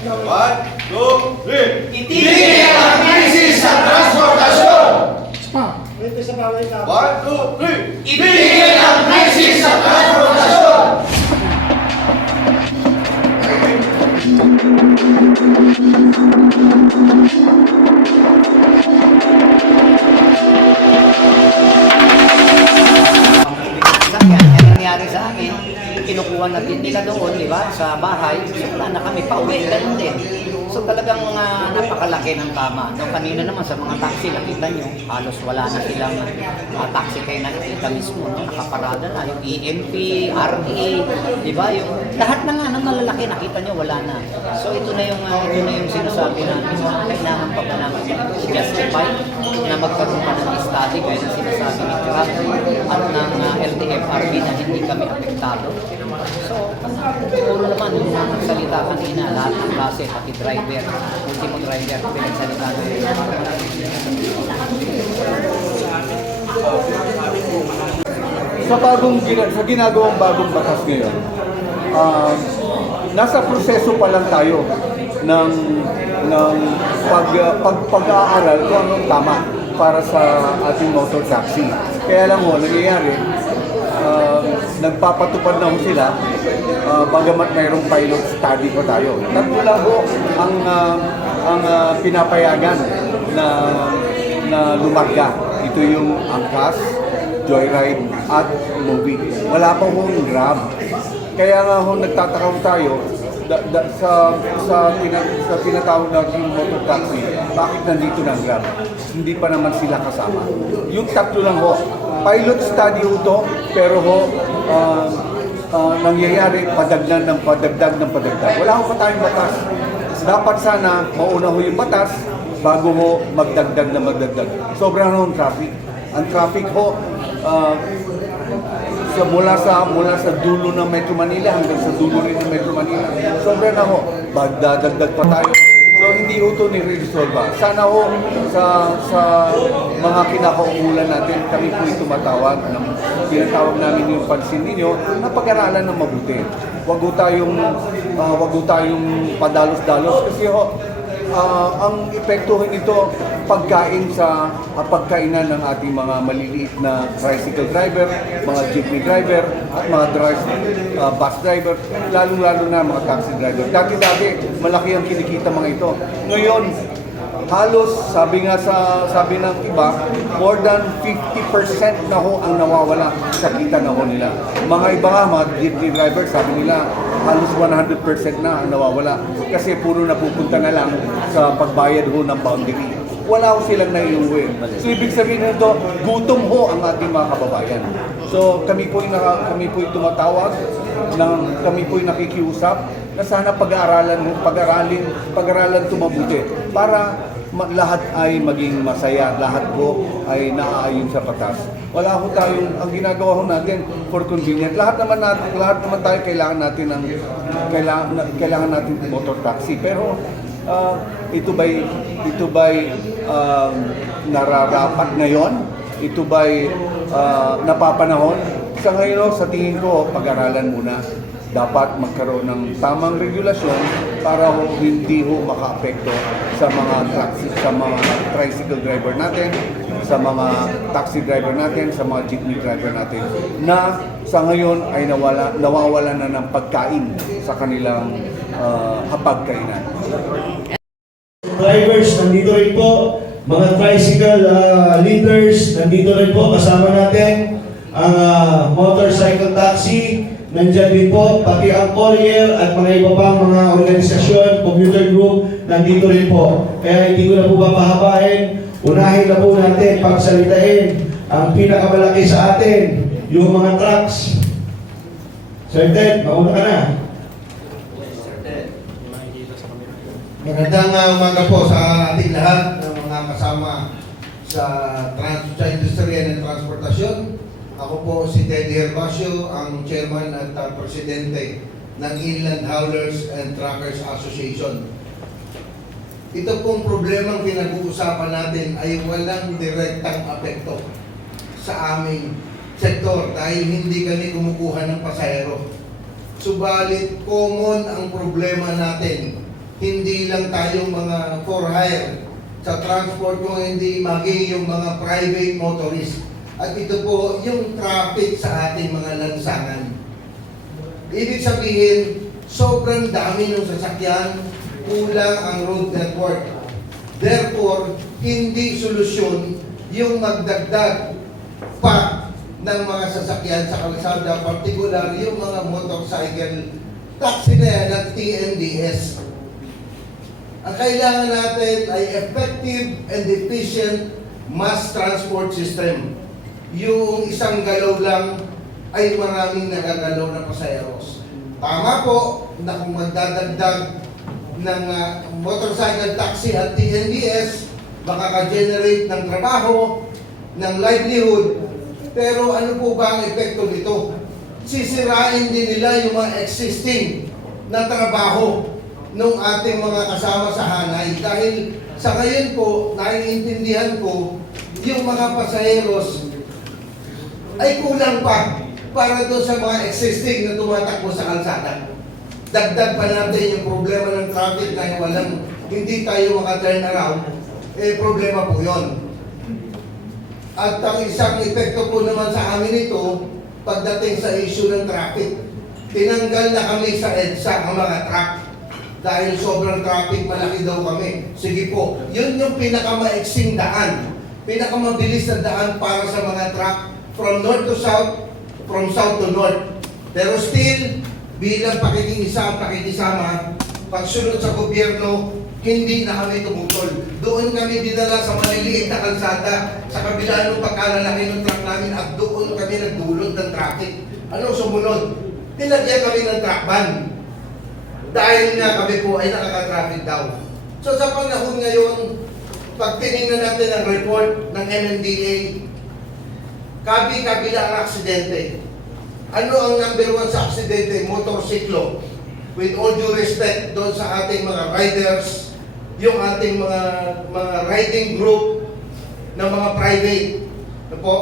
One, two, three. Itigil ang krisis sa transportasyon! One, two, three. Itigil ang krisis sa transportasyon! Yan nangyari sa amin, kinukuha natin nila doon, di ba, sa bahay. So, wala na kami, pauwi, ganun din. So talagang napakalaki ng tama. No, kanina naman sa mga taxi, nakita nyo, halos wala na silang taxi kayo nakikita mismo. No? Nakaparada na, yung EMP, RE, di ba, yung lahat na nga ng malalaki, nakita nyo, wala na. So ito na yung sinasabi namin, kailangan pa ba namin justify na magkaroon pa ng study, kaya na sinasabi ni Trump at ng LTFRB na hindi kami apektado. So, puro naman yung nagsalita kanina, lahat ng klase, pati driver, ultimo driver, pinagsalita namin. Sa ginagawang bagong batas ngayon, nasa proseso pa lang tayo ng pag-aaral kung anong tama para sa ating motor taxi. Kaya lang ho, nangyayari, nagpapatupad na ho sila, bagamat mayroong pilot study pa tayo. Tatlo lang ho ang pinapayagan na lumarga. Ito yung angkas, joyride, at movie. Wala pa hong Grab. Kaya nga ho, nagtataka tayo sa tinatawag natin motor taxi, bakit nandito ng Grab? Hindi pa naman sila kasama. Yung tatlo lang ho, pilot study ho to, pero ho, nangyayari padagdag ng padagdag. Wala ho pa tayong batas. Dapat sana mauna ho yung batas bago ho magdagdag. Sobrang ho ang traffic. Ang traffic ho, mula sa dulo ng Metro Manila hanggang sa dulo rin ng Metro Manila. Sobrang na ho, magdadagdag pa tayo. So hindi ho ito nire-resolve. Sana ho sa mga kinakaukulan natin, kami po tumatawag. Tinatawag namin yung pansin ninyo na pag-aralan ng mabuti. Wag ho tayong padalos-dalos kasi ho, ang epekto nito pagkain sa pagkainan ng ating mga maliliit na tricycle driver, mga jeepney driver, at mga bus driver, lalo-lalo na mga taxi driver. Dati malaki ang kinikita mga ito. Ngayon, halos sabi ng iba, more than 50% na ho ang nawawala sa kita na ho nila. Mga iba nga, mga jeepney driver, sabi nila, halos 100% na ang nawawala. Kasi puro napupunta na lang sa pagbayad ho ng boundary. Wala ho silang naiuwi. So ibig sabihin nito, gutom ho ang ating mga kababayan. So kami po'y tumatawag, kami po'y nakikiusap na sana pag-aralan tumabuti para lahat ay maging masaya, lahat po ay naaayon sa batas. Wala ho tayong, ang ginagawa ho natin for convenience. Lahat naman tayo kailangan natin motor taxi. Pero ito ba'y nararapat ngayon? Ito ba'y napapanahon? Sa ngayon, sa tingin ko, pag-aralan muna. Dapat magkaroon ng tamang regulasyon para hindi makaapekto sa mga tricycle driver natin, sa mga taxi driver natin, sa mga jeepney driver natin na sa ngayon ay nawawala na ng pagkain sa kanilang hapagkainan. Drivers, nandito rin po. Mga tricycle leaders, nandito rin po. Kasama natin ang motorcycle taxi. Nandyan din po, pati ang courier at mga iba pang mga organisasyon, commuter group, nandito rin po. Kaya hindi ko na po papahabain. Unahin na po natin pagsalitain ang pinakamalaki sa atin, yung mga trucks. Sir Ted, mauna ka na. Magandang umaga po sa ating lahat ng mga kasama sa Industriya and Transportasyon. Ako po si Teddy Herbacio, ang Chairman at Presidente ng Inland Haulers and Truckers Association. Ito pong problemang pinag-uusapan natin ay walang direktang apekto sa aming sektor dahil hindi kami kumukuha ng pasahero. Subalit, common ang problema natin hindi lang tayong mga for hire sa transport kung hindi maging yung mga private motorist. At ito po yung traffic sa ating mga lansangan. Ibig sabihin, sobrang dami ng sasakyan, kulang ang road network. Therefore, hindi solusyon yung magdagdag pa ng mga sasakyan sa kalsada, particular yung mga motorcycle taxi na yan at TNDS. Ang kailangan natin ay effective and efficient mass transport system. Yung isang galaw lang ay maraming nagagalaw na pasayeros. Tama po na kung magdadagdag ng motorcycle taxi at TNDS, makaka-generate ng trabaho, ng livelihood, pero ano po ba ang epekto nito? Sisirain din nila yung mga existing na trabaho ng ating mga kasama sa hanay. Dahil sa ngayon po, naiintindihan ko, yung mga pasaheros ay kulang pa para doon sa mga existing na tumatakbo sa kalsada. Dagdag pa natin yung problema ng traffic na hindi tayo maka-turn around, problema po yon. At ang isang epekto po naman sa amin ito, pagdating sa issue ng traffic, tinanggal na kami sa EDSA ang mga truck dahil sobrang traffic, malaki daw kami. Sige po, yun yung pinakamaiksing daan, pinakamabilis na daan para sa mga truck from north to south, from south to north. Pero still, bilang pakikisama, pagsunod sa gobyerno, hindi na kami tumutol. Doon kami dinala sa maliliit na kalsada, sa kabila ng pagkalalaki ng truck namin, at doon kami nagdulot ng traffic. Anong sumunod? Tinagyan kami ng truck ban. Dahil nga kami po ay nakaka-traffic daw. So sa panahon ngayon, pag tinignan natin ang report ng MMDA, kabila ang aksidente. Ano ang number 1 sa aksidente? Motorsiklo. With all due respect doon sa ating mga riders, yung ating mga riding group ng mga private. Ano po?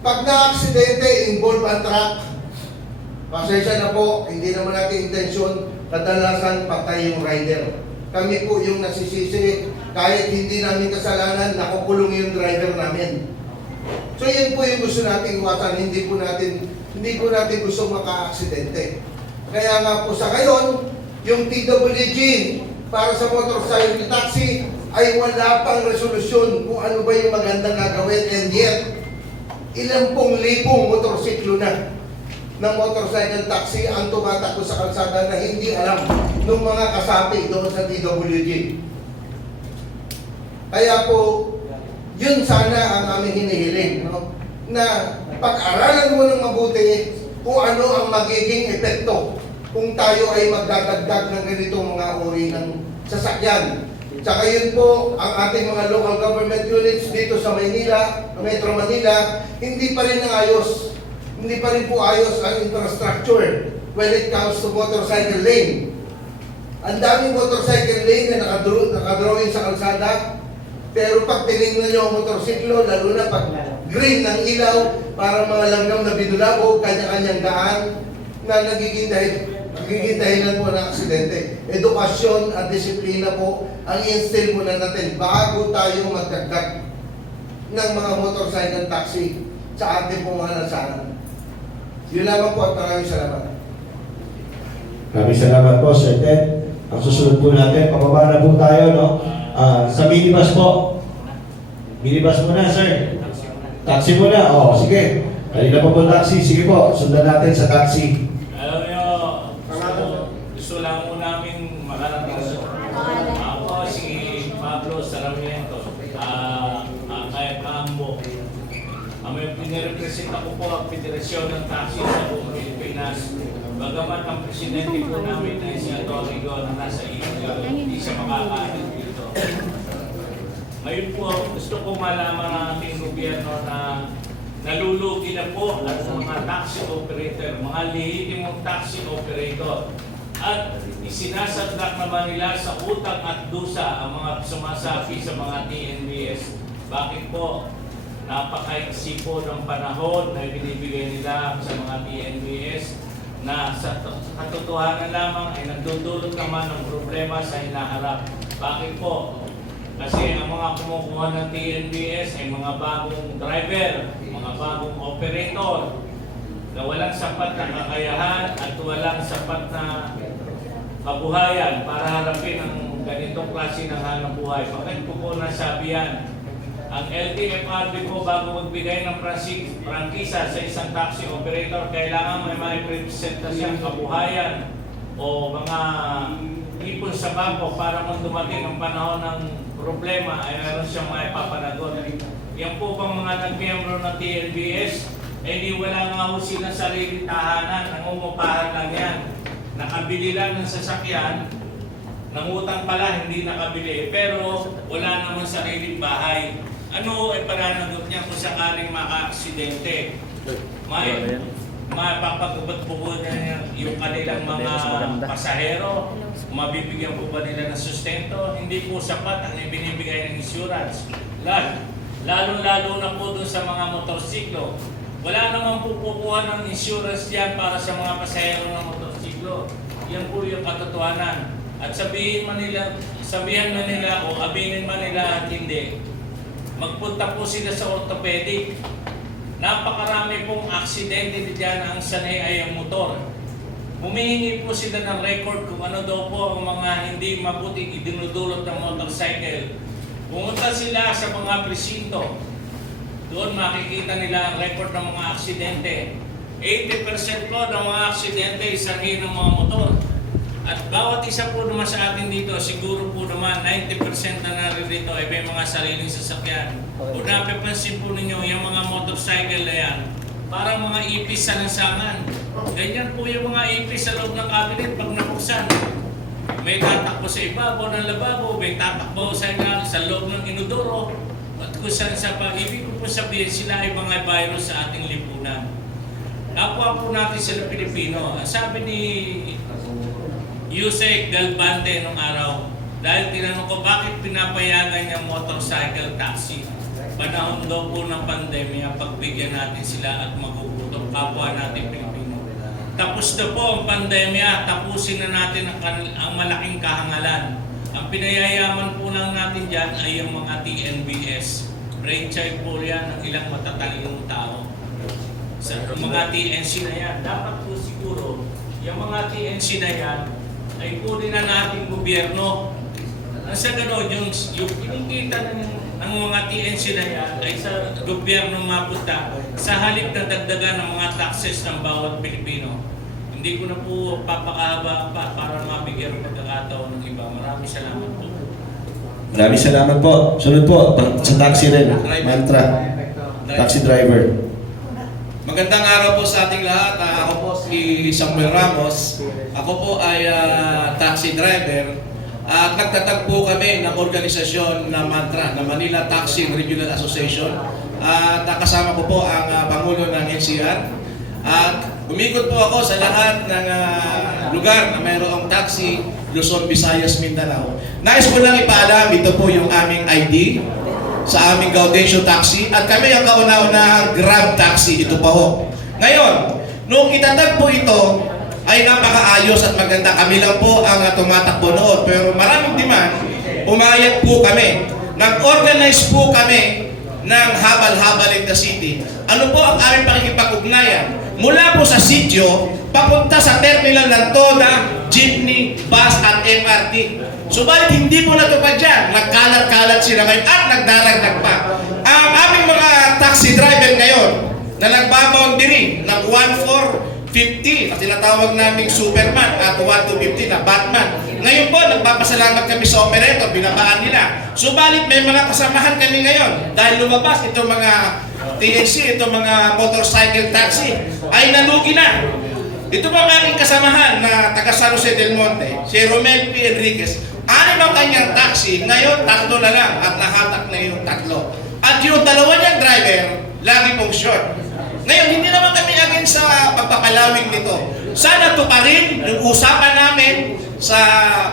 Pag na-aksidente, involve ang truck, pasensya na po, hindi naman natin intensyon, kadalasan patay yung rider. Kami po yung nasisisi, kahit hindi namin kasalanan, nakukulong yung driver namin. So yun po yung gusto natin iwasan, hindi po natin gusto maka-aksidente. Kaya nga po sa ngayon, yung TWG para sa motorcycle taxi ay wala pang resolusyon kung ano ba yung magandang gagawin, and yet, ilang pong libong motorsiklo na ng motorcycle taxi ang tumatakbo sa kalsada na hindi alam ng mga kasapi doon sa TWG. Kaya po, yun sana ang aming hinihiling, no? Na pag-aralan mo ng mabuti kung ano ang magiging epekto kung tayo ay magdadagdag ng ganitong mga uri ng sasakyan. Tsaka yun po, ang ating mga local government units dito sa Maynila, Metro Manila, hindi pa rin ayos. Hindi pa rin po ayos ang infrastructure when it comes to motorcycle lane. Ang daming motorcycle lane na nakadrawing sa kalsada, pero pag tinignan nyo ang motorsiklo, lalo na pag green ng ilaw, para mga langgam na binulabog, kanya-kanyang daan, na nagiging dahilan po ng aksidente. Edukasyon at disiplina po ang i-instill muna natin bago tayo magdagdag ng mga motorcycle taxi sa ating pong mga lansangan. Yun lamang po at maraming salamat. Maraming salamat po, Sir Ted. Ang susunod po natin, pababa na po tayo, no? Sa minibus po. Minibus muna, sir. Taxi muna. O, sige. Kanina pa po taxi. Sige po, sundan natin sa taxi. Alam nyo, gusto lang mo namin makarating sa ako, si Pablo Saramiento, kaya Kambo. May pinirepresent ako po ang Federasyon ng Taxi sa buong Pilipinas. Bagamat ang presidente po namin na si Atty. na nasa India, hindi siya makakain dito. Ngayon po, gusto ko malaman ng ating gobyerno na nalulugi na po ang mga taxi operator, mga lehitimong taxi operator. At isinasadlak naman nila sa utang at dusa ang mga sumasapi sa mga TNBS. Bakit po? Napakaiksi po ng panahon na binibigay nila sa mga TNBS na sa katotohanan lamang ay nagdudulot naman ng problema sa hinaharap. Bakit po? Kasi ang mga kumukuha ng TNBS ay mga bagong driver, mga bagong operator na walang sapat na kakayahan at walang sapat na kabuhayan para harapin ang ganitong klase ng hanap buhay. Bakit ko po nasabi yan? Ang LTFRB po bago magbigay ng prangkisa sa isang taxi operator, kailangan may presenta siyang kabuhayan o mga ipon sa bangko para kung dumating ang panahon ng problema ay meron siyang maipapanagot. Yan po bang mga nagmiyembro ng TNBS, di wala nga ho silang sarili tahanan, nangungupahan lang yan. Nakabili lang ng sasakyan, nangutang pala, hindi nakabili, pero wala naman sariling bahay. Ano ay pananagot niya kung sakaling maka-aksidente? Mapapagubad-bugod na niya yung kanilang mga pasahero, mabibigyan po ba nila ng sustento? Hindi po sapat ang ibinibigay ng insurance. Lalo-lalo na po dun sa mga motorsiklo. Wala naman po kukuha ng insurance yan para sa mga pasahero ng motorsiklo. Yan po yung katotohanan. At sabihan man nila o aminin man nila at hindi, magpunta po sila sa orthopedic. Napakarami pong aksidente diyan ang sanay ay ang motor. Humihingi po sila ng record kung ano daw po ang mga hindi mabuting idinudulot ng motorcycle. Pumunta sila sa mga presinto. Doon makikita nila ang record ng mga aksidente. 80% po ng mga aksidente sanay ng mga motor. At bawat isa po naman sa atin dito, siguro po naman 90% na naririto ay may mga sariling sasakyan. Kung napapansin po ninyo, yung mga motorcycle na yan, parang mga ipis sa lansangan. Ganyan po yung mga ipis sa loob ng cabinet pag nabuksan. May tatakbo sa ibabaw ng lababo, may tatakbo sa loob ng inodoro, at kung saan sa pag-ibig ko po sabihin, sila ay mga virus sa ating lipunan. Kapwa po natin sila Pilipino. Sabi ni Yusek Galbante nung araw, dahil tinanong ko bakit pinapayagan niya motorcycle taxi. Panahon daw po ng pandemya, pagbigyan natin sila at magugutom kapwa natin Pilipino. Tapos na po ang pandemya, tapusin na natin ang malaking kahangalan. Ang pinayayaman po lang natin dyan ay yung mga TNBS. Brainchild po yan ng ilang matatalinong tao. Sa mga TNC na yan, dapat po siguro yung mga TNC na yan ay kunin na nating gobyerno. Sa gano'n, yung kinikita ng mga TNC na yan ay sa gobyerno mapunta sa halip na dagdagan ng mga taxes ng bawat Pilipino. Hindi ko na po papakahaba pa para mabigyan ng pagkakataon ng iba. Maraming salamat po. Maraming salamat po. Sunod po, sa taxi rin, mantra. Taxi driver. Magandang araw po sa ating lahat. Ako po si Samuel Ramos. Ako po ay taxi driver. At nagtatagpo kami ng organisasyon na mantra, na Manila Taxi Regional Association. At kasama ko po ang Pangulo ng NCR. At umikot po ako sa lahat ng lugar na mayroong taxi, Luzon, Visayas, Mindanao. Nais ko lang ipaalam, ito po yung aming ID sa aming Gaudencio Taxi at kami ang kauna-unahang Grab Taxi. Ito pa ho. Ngayon, nung itatag po ito, ay napakaayos at maganda. Kami lang po ang tumatakbo noon. Pero maraming demand, umayat po kami. Nag-organize po kami ng habal-habal in the city. Ano po ang aming pakikipag-ugnayan? Mula po sa sitio, papunta sa terminal ng Toda, jeepney, bus at MRT. Subalit hindi po natupad dyan. Nagkalat-kalat sila ngayon at nagdaragdag pa. Ang aming mga taxi driver ngayon na nagbaboundary ng 1,450 na tinatawag naming Superman at 1,250 na Batman. Ngayon po, nagpapasalamat kami sa operator, binabaan nila. Subalit may mga kasamahan kami ngayon dahil lumabas itong mga TNC, itong mga motorcycle taxi ay nalugi na. Ito pa ang aking kasamahan na taga San Jose del Monte, si Romel P. Enriquez. Anim ang kanyang taxi, ngayon 3 na lang at nahatak na yung 3. At yung 2 niyang driver, lagi pong short. Ngayon, hindi naman kami against sa pagpapalawig nito. Sana to pa rin yung usapan namin sa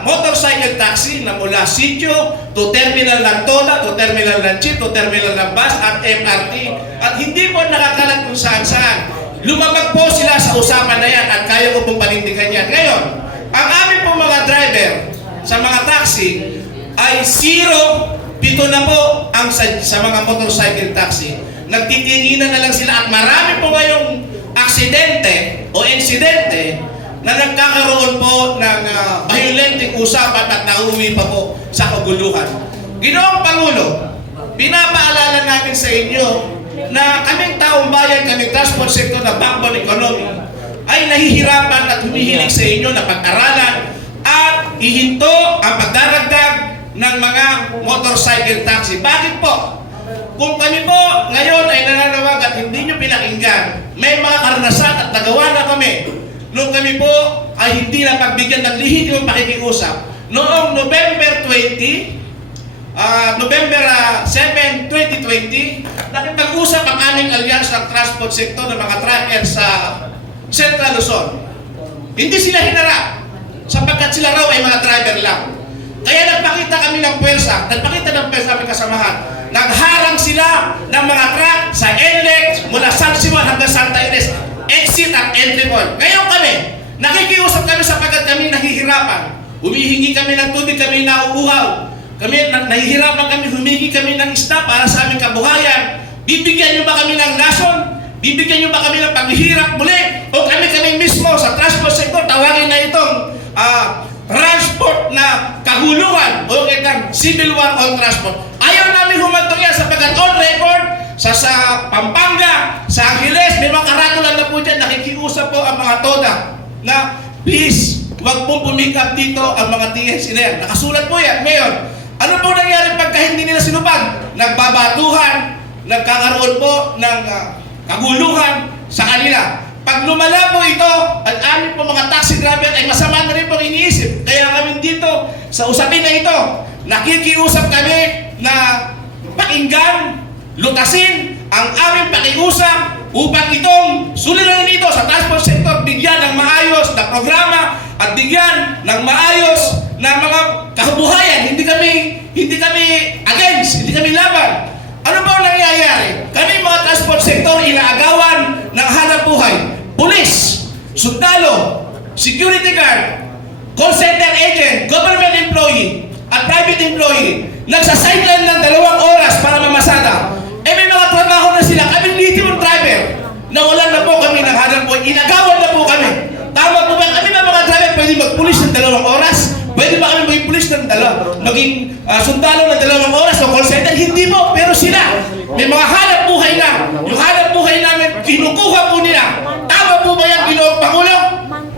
motorcycle taxi na mula sitio to terminal ng Toda, to terminal ng jeep, to terminal ng bus at MRT. At hindi mo nakakalat kung saan-saan. lumabag po sila sa usapan na yan at kaya ko pong panindigan yan. Ngayon, ang aming pong mga driver sa mga taxi ay 0, 7 na po ang sa mga motorcycle taxi. Nagtitinginan na lang sila at marami po ngayong aksidente o insidente na nagkakaroon po ng violenteng usapan at nauwi pa po sa kaguluhan. Ginoong Pangulo, pinapaalala namin sa inyo na kaming taong bayan, kaming transport sector na backbone economy ay nahihirapan at humihiling sa inyo na pag-aralan at ihinto ang pagdaragdag ng mga motorcycle taxi. Bakit po? Kung kami po ngayon ay nananawag at hindi nyo pinakinggan, may mga karanasan at nagawa na kami nung kami po ay hindi na pagbigyan ng lihim yung pakikiusap. Noong November 7, 2020, nakipag-usap ang aming alliance ng transport sector ng mga trucker sa Central Luzon. Hindi sila hinarap sapagkat sila raw ay mga driver lang. Kaya nagpakita kami ng pwersa, aming kasamahan. Nagharang sila ng mga truck sa NLEX mula San Simon hanggang Santa Ines, exit at entry point. Ngayon kami, nakikiusap kami sapagkat kami nahihirapan. Humihingi kami ng tubig, kami nauuhaw. Nahihirapan kami, humingi kami ng isda para sa aming kabuhayan. Bibigyan nyo ba kami ng lason? Bibigyan nyo ba kami ng paghihirap muli? O kami mismo sa transport sector, tawagin na itong transport na kahulugan o itang civil war on transport. Ayaw namin humantong yan sapagkat on record sa Pampanga, sa Angeles, may mga karatulan na po dyan, nakikiusap po ang mga TODA na please, huwag pong pumikap dito ang mga TNC na yan. Nakasulat po yan. Ngayon, ano po nangyari pagka hindi nila sinupag? Nagbabatuhan, nagkakaroon po ng kaguluhan sa kanila. Pag lumala po ito, at amin po mga taxi driver ay masama na rin pong iniisip. Kaya kami dito, sa usapin na ito, nakikiusap kami na pakinggan, lutasin ang aming pakiusap upang itong suliranin ito sa transport sector, bigyan ng maayos na programa at bigyan ng maayos na mga kabuhayan. Hindi kami against, hindi kami laban. Ano ba ang nangyayari? Kami mga transport sector inaagawan ng hanap buhay. Pulis, sundalo, security guard, call center agent, government employee, at private employee. Nagsasideline ng 2 oras para mamasada. May mga trabaho na sila. Kami lithium driver. Nawalan na po kami ng hanap buhay. Inagawan na po kami. Tama po ba? Kami na mga driver pwede magpulis ng 2 oras? Pwede ba kami maging pulis ng maging sundalo ng 2 oras o call center? Hindi po, pero sila may mga hanap buhay na. Yung hanap buhay namin, kinukuha po nila. Tama po ba yan, Ginoong Pangulo?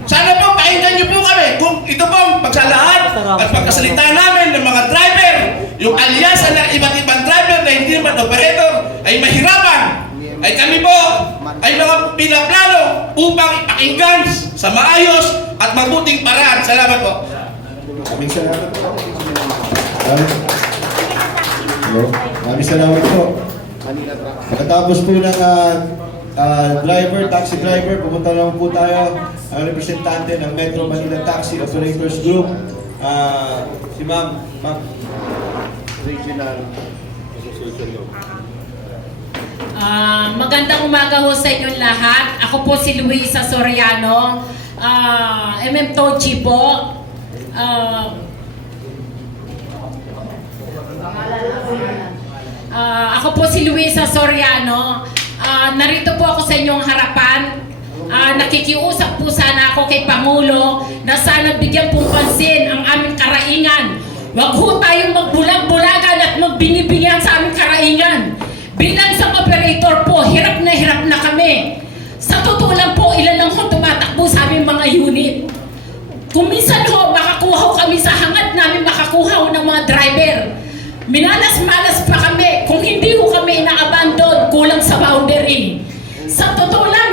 Sana po, pakinggan niyo po kami. Kung ito pong pagsalahan at pagkasalita namin ng mga driver, yung alyansa ng iba't ibang driver na hindi naman operator, ay mahirapan. Ay kami po ay mga pinaplano upang ipakinggan sa maayos at mabuting paraan. Salamat po. Maraming salamat po. Maraming salamat po. Pagkatapos po ng taxi driver, pumunta naman po tayo ang representante ng Metro Manila Taxi Operators Group, si Ma'am Regional Association. Magandang umaga ho sa inyong lahat. Ako po si Luisa Soriano, MM Tochi po. Ako po si Luisa Soriano. Narito po ako sa inyong harapan. Nakikiusap po sana ako kay Pangulo na sana bigyan pong pansin ang aming karaingan. Huwag ho tayong magbulag-bulagan at magbinibigyan sa aming karaingan. Bilang sa operator po, hirap na kami. Sa totoo lang po, ilan lang ho tumatakbo sa aming mga unit. Kung minsan ho, makakuha ho kami sa hangad namin, makakuha ho ng mga driver. Minalas-malas pa kami. Kung hindi ho kami ina-abandon, kulang sa boundary. Sa totoo lang,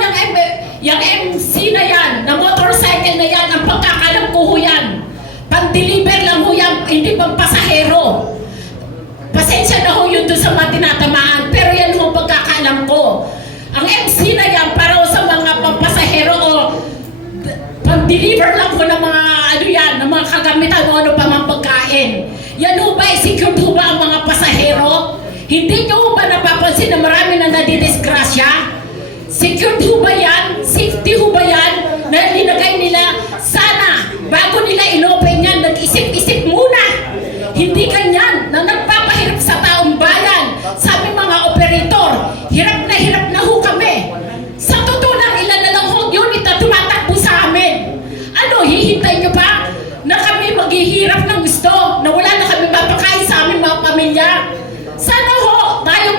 yung MC na yan, na motorcycle na yan, ang pagkakalam ko ho yan. Pang-deliver lang ho yan, hindi pang pasahero. Pasensya na ho yun doon sa mga tinatamaan, pero yan ho pagkakalam ko. Ang MC na yan, para sa mga pampasahero o pang-deliver lang ho ng mga ng mga kagamitan o ano pa mang pagkain. Yan ho ba, secured ho ba ang mga pasahero? Hindi nyo ho ba napapansin na marami na nadidisgrasya? Secured ho ba yan? Hindi ganyan na nagpapahirap sa taong bayan. Sa aming mga operator, hirap na ho kami. Sa totoo lang, ilan na lang ho unit na tumatakbo sa amin. Ano, hihintay nyo pa na kami maghihirap ng gusto, na wala na kami mapakain sa aming mga pamilya? Sana ho, tayo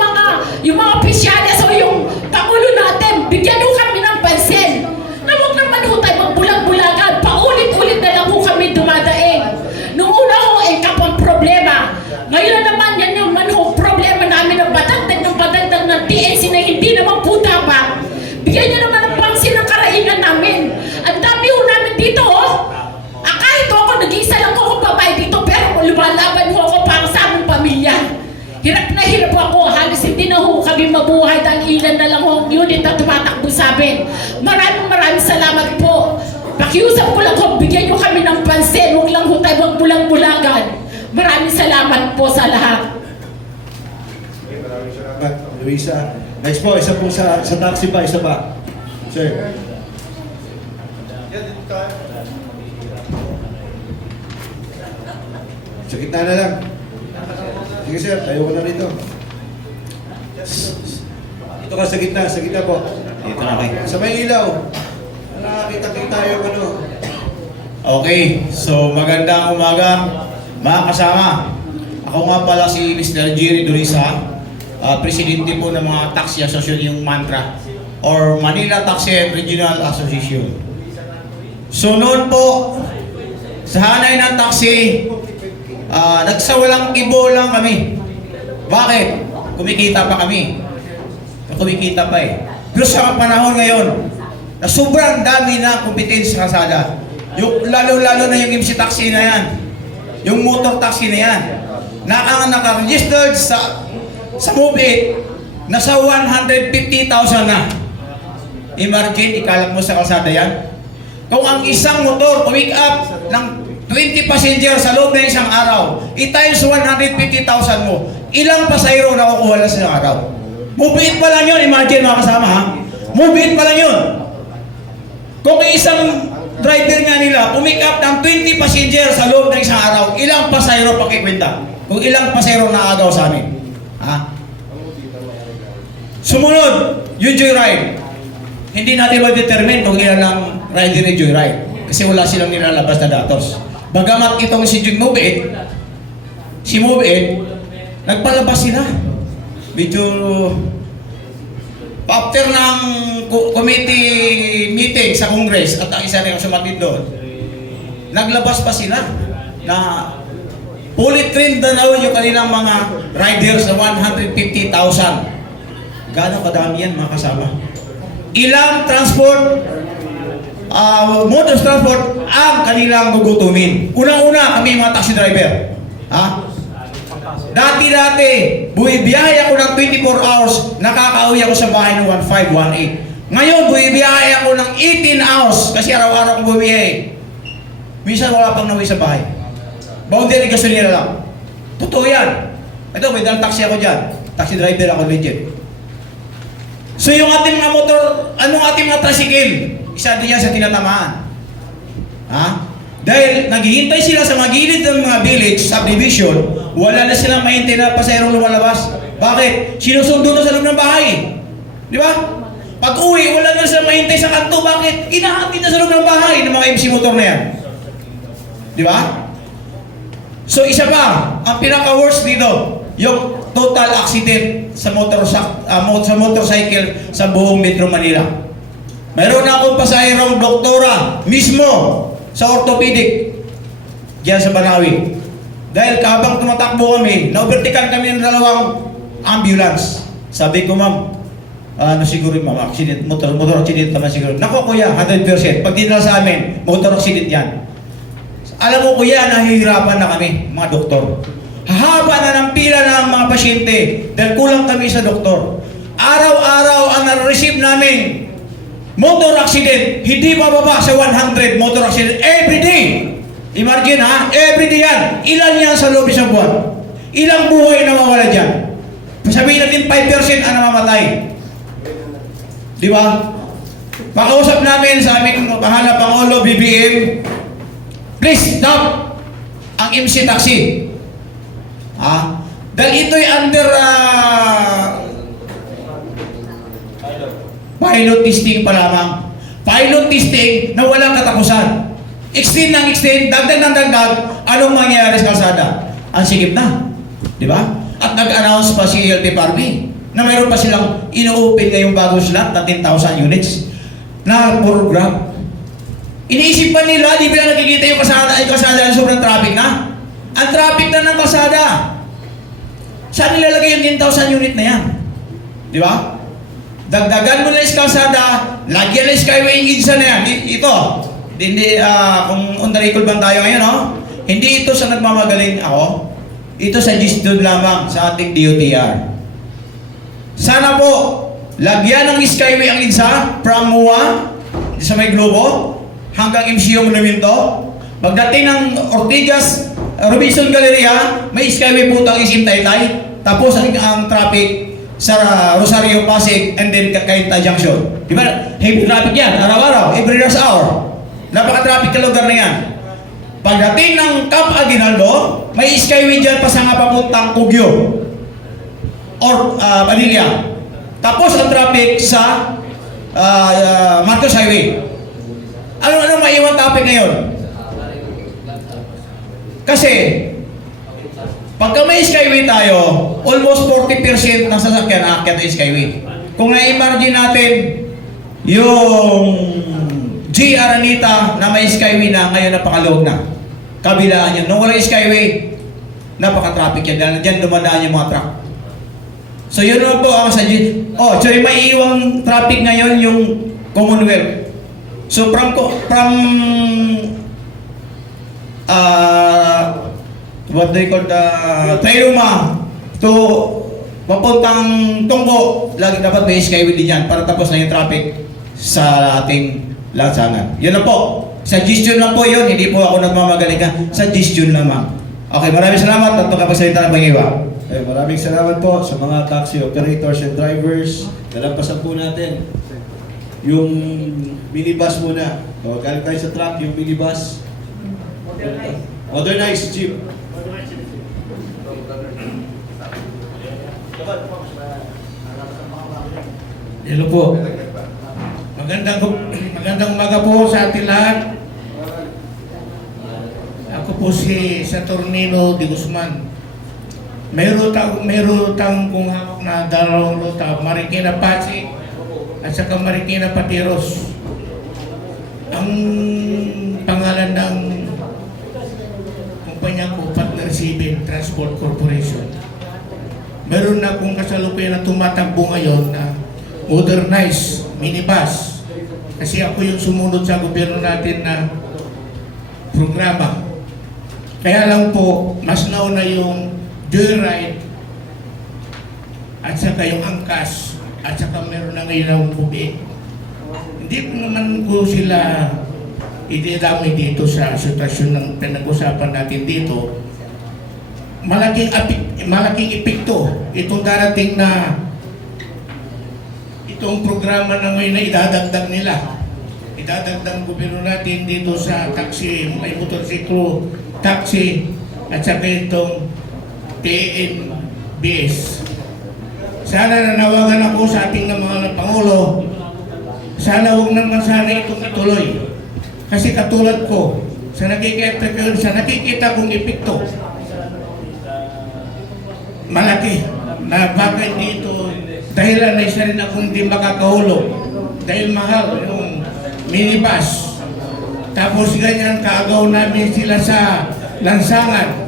yung mga opisyalis o yung Pangulo natin, bigyan ho kami ng pansin. Na huwag naman ho tayo magbulag-bulagan, paulit-ulit na lang ho kami dumadaing. Noong una ho, kapang problema. Ngayon naman, yan naman ho, problema namin ng padagdag ng TNC na hindi naman po dapat. Bigyan nyo naman ng pansin ng karaingan namin. Ang dami ho namin dito, oh. Kahit ako, nag-iisa lang ako babae dito, pero lumalaban ho ako para sa aming pamilya. Hirap na hirap ako, halos hindi na ho kami mabuhay dahil ilan na lang ho unit na tumatakbo sa amin. Maraming salamat po. Pakiusap ko lang ho, bigyan nyo kami ng pansin, huwag lang ho tayo magbulang-bulagan. Maraming salamat po sa lahat. Maraming salamat, Luisa. Next po, isa po sa taxi pa, isa pa. Sir. Sa gitna na lang. Sige sir, tayo ko na rito. Ito ka sa gitna po. Dito na kayo. Sa may ilaw. Nakakita-kita yung ano. Okay, so magandang umaga mga kasama. Ako nga pala si Mr. Jerry Dorisa, presidente po ng mga taxi association, yung Mantra or Manila Taxi and Regional Association. So noon po, sa hanay ng taxi, nagsawalang ibo lang kami. Bakit? Kumikita pa kami. Kumikita pa eh. Pero sa panahon ngayon, na sobrang dami na kompetensya sa kalsada. Yung lalo-lalo na yung MC taxi na yan. Yung motor taxi na yan. Na ang naka-registered sa MOVE, nasa 150,000 na. Imagine, ikalat mo sa kalsada yan. Kung ang isang motor, pick up ng 20 passenger sa loob ng isang araw, i-times 150,000 mo, ilang pasahero na kukuha lang sa isang araw? MOVE pa lang yun, imagine mga kasama ha. MOVE pa lang yun. Kung isang driver nga nila, pumick up ng 20 passenger sa loob ng isang araw, ilang pasahero pakikwenta? Kung ilang pasahero nakagaw sa amin. Ha? Sumunod, yung joyride. Hindi natin ma-determine kung ilan ang rider ni joyride. Kasi wala silang nilalabas na datos. Bagamat itong si MOVE, nagpalabas sila. Medyo after ng committee meeting sa Congress at ang isa rin ang sumatid doon, naglabas pa sila na fully trained na daw yung kanilang mga riders na 150,000. Gano'ng kadami yan mga kasama? Ilang transport, motor transport ang kanilang gugutumin. Unang-una kami mga taxi driver. Ha? Dati, bumibiyahe ako ng 24 hours, nakakauwi ako sa bahay ng 1518. Ngayon, bumibiyahe ako ng 18 hours kasi araw-araw ako bumibiyahe. Minsan wala pang nauwi sa bahay. Boundary gasolina lang. Totoo yan. Ito, may dalang taxi ako dyan. Taxi driver ako legit. So yung ating mga motor, anong ating mga tricycle? Isa din yan sa tinatamaan. Ha? Dahil naghihintay sila sa mga gilid ng mga village, subdivision, wala na silang mahintay na pasahero lumalabas. Bakit? Sinusundo na sa loob ng bahay. Di ba? Pag uwi, wala na silang mahintay sa kanto. Bakit? Inahatid na sa loob ng bahay ng mga MC motor na yan. Di ba? So isa pa, ang pinaka-worst dito, yung total accident sa motorcycle sa buong Metro Manila. Mayroon na akong pasahirong doktora mismo sa orthopedic diyan sa Banawi. Dahil habang tumatakbo kami, na-overtaken kami ng dalawang ambulance. Sabi ko, ma'am, ano siguro ma'am, accident, motor accident naman siguro. Nako kuya, 100%. Pag dinala sa amin, motor accident yan. Alam mo kuya, nahihirapan na kami, mga doktor. Hahaba na ng pila ng mga pasyente dahil kulang kami sa doktor. Araw-araw ang na-receive namin motor accident, hindi bababa sa 100 motor accident every day. Imagine ha, every day yan. Ilan yan sa loob isang buwan? Ilang buhay na mawala dyan? Sabihin natin 5% ang namamatay. Di ba? Pakausap namin sa aming bahala Pangulo, BBM, please stop ang MC taxi. Dahil ito'y under pilot testing pa lamang. Pilot testing na walang katapusan. Extend ng extend, dagdag ng dagdag, anong mangyayari sa kalsada? Ang sikip na. Di ba? At nag-announce pa si LTFRB na mayroon pa silang ino-open ngayong bagong slot na 10,000 units na puro Grab. Iniisip pa nila, di ba nakikita yung kasada sobrang traffic na? Ang traffic na ng kasada. Saan nilalagay yung 10,000 unit na yan? Di ba? Dagdagan mo na yung kalsada, lagyan na yung skyway insa na yan. Ito, hindi, kung on the record bang tayo ngayon, hindi ito sa nagmamagaling ako. Ito sa GISDOD lamang sa ating DOTR. Sana po, lagyan ng skyway ang insa from MUA, sa may Globo, hanggang MCO Monumento. Pagdating ng Ortigas, Robinson Galleria, may skyway po ang SM Taytay. Tapos ang traffic sa Rosario, Pasig, and then Cainta Junction. Di ba? Heavy traffic yan, araw-araw, every rush hour. Napaka-traffic ka lugar na yan. Pagdating ng Camp Aguinaldo, may skyway dyan pa sa nga papuntang Kugyo or Manila. Tapos ang traffic sa Marcos Highway. Ano maiwan traffic ngayon? Kasi pagka may skyway tayo, almost 40% ng sasakyan aakyat ng skyway. Kung na-imagine natin yung GR Anita na may skyway na, ngayon napakaluwag na. Kabilaan yun. Nung walang skyway, napaka-traffic yan. Dahil dyan dumadaan yung mga truck. So yun naman po ang suggest. So yung may iwang traffic ngayon yung Commonwealth. So from what they call the Tayuma to papuntang Tunggo, lagi dapat may skyway din yan para tapos na yung traffic sa ating lansangan. Yun lang po. Suggestion lang po yun. Hindi po ako nagmamagaling ka. Suggestion lamang. Okay, maraming salamat at pagkapagsalita ng Pangiwa. Maraming salamat po sa mga taxi operators and drivers. Nalampasan po natin yung minibus muna. Galing tayo sa truck, yung minibus. Modernized jeep. Hello po. Magandang umaga po sa ating lahat. Ako po si Saturnino de Guzman. Mayroon tayong kung hawak na dalawang ruta, Marikina Pasig at saka Marikina Patiros. Ang pangalan ng kumpanya ko, Partner Civil Transport Corporation. Meron na akong kasalukuyan na tumatakbo ngayon na modernized minibus. Kasi ako yung sumunod sa gobyerno natin na programa. Kaya lang po, mas nauna yung Joyride at saka yung Angkas at saka meron na ngayon ang Bubi. Hindi ko naman ko sila ididamay dito sa sitwasyon ng pinag-usapan natin dito. Malaking epekto itong darating na itong programa na ngayon na idadagdag nila. Idadagdag ng gobyerno natin dito sa taxi, may motorsiklo, taxi, at saka itong TNBS. Sana nanawagan ako sa ating mga Pangulo, sana huwag naman sana itong ituloy. Kasi katulad ko, sa nakikita kong epekto, malaki na bagay dito dahilan na isa rin akong hindi makakahulog dahil mahal yung minibus. Tapos ganyan kaagaw namin sila sa lansangan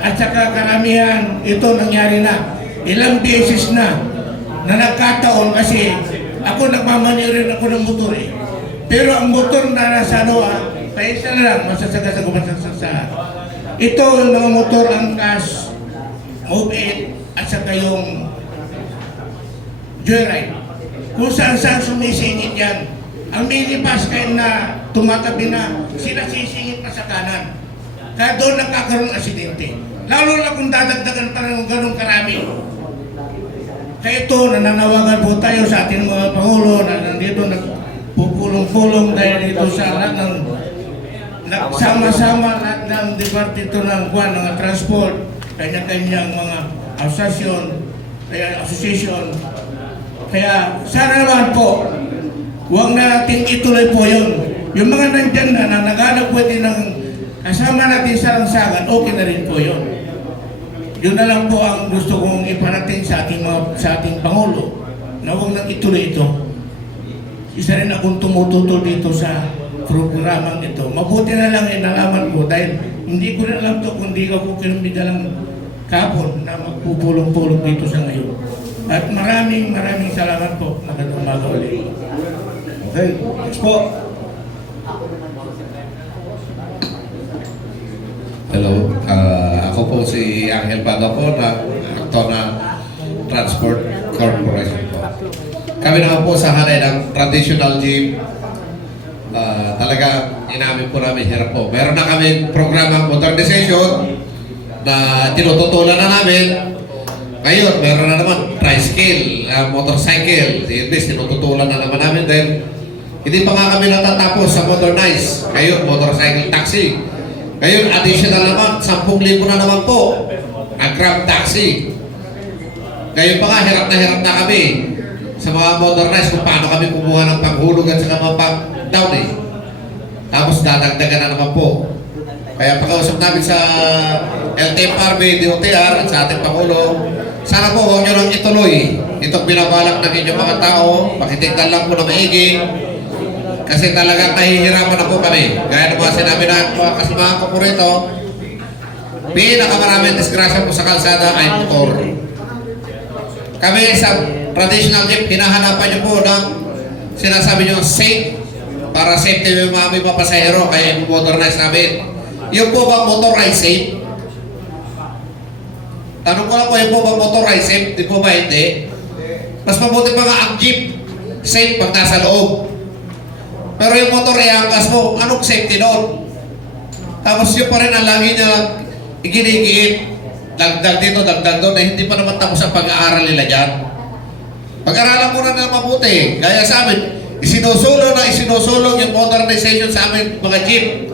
at saka karamihan ito nangyari na ilang beses na nagkataon kasi ako nagmamanirin ako ng motor pero ang motor na nasa kaya isa na lang masasaga sa gumansasagsahan. Ito yung mga motor Angkas, Move It at saka yung Joyride. Kung saan sumisingit yan. Ang minibus kayo na tumatabi na, sila sisingit pa sa kanan. Kaya doon nagkakaroon ng asidente. Lalo na kung dadagdagan pa ng ganong karami. Kaya ito, nananawagan po tayo sa ating mga Pangulo na nandito nagpupulong-pulong dahil dito sa lahat ng nagsama-sama lahat ng departito ng transport. Kaya kanya-kanyang mga association. Kaya sana naman po, huwag na natin ituloy po yun. Yung mga nandyan na naghanap pwede ng kasama natin sa lansangan, okay na rin po yun. Yun na lang po ang gusto kong iparating sa ating Pangulo, na huwag nang ituloy ito. Isa rin akong tumututol dito sa programang ito. Mabuti na lang nalaman ko dahil hindi ko na alam ito kung di ako kinumida lang kapon na magpupulong-pulong dito sa ngayon. At maraming salamat po. Magandang umaga ulit. Okay, next po. Hello, ako po si Angel Baga po na Actona Transport Corporation po. Kami naman po sa hanay ng traditional jeep. Talaga inamin po namin hirap po. Meron na kami programang modernization na tinututulan na namin. Ngayon, meron na naman tricycle, motorcycle. This, tinututulan na naman namin dahil hindi pa nga kami natatapos sa modernize. Ngayon, motorcycle taxi. Ngayon, additional naman, 10,000 na naman po ang Grab taxi. Ngayon pa nga, hirap na kami sa mga modernize kung paano kami kumuha ng panghulog at saka mga pang-down eh. Tapos dadagdagan na naman po. Kaya pakausap namin sa LTFRB, DOTR at sa ating Pangulo, sana po huwag nyo lang ituloy itong binabalak ng inyong mga tao, pakitignan lang po na maigi. Kasi talagang nahihirapan na po kami. Gaya ng mga sinabi na mga kasamahan ko po rito, pinakamaraming disgrasya po sa kalsada ay motor. Kami sa traditional jeep, hinahanapan nyo po ng sinasabi nyo safe, para safety yung mga may pasahero, kaya i-modernize namin. Yung po ba motor ay safe? Tanong ko lang po, yung po ba motor ay safe? Di po ba hindi? Mas mabuti pa nga ang jeep safe pag nasa loob. Pero yung motor ay angkas mo, anong safety doon? Tapos yun pa rin ang lagi niya iginigiit. Dagdag dito, dagdag doon, na hindi pa naman tapos ang pag-aaral nila dyan. Pag-aralan muna nila mabuti. Gaya sa amin, isinusulong yung modernization sa amin mga jeep.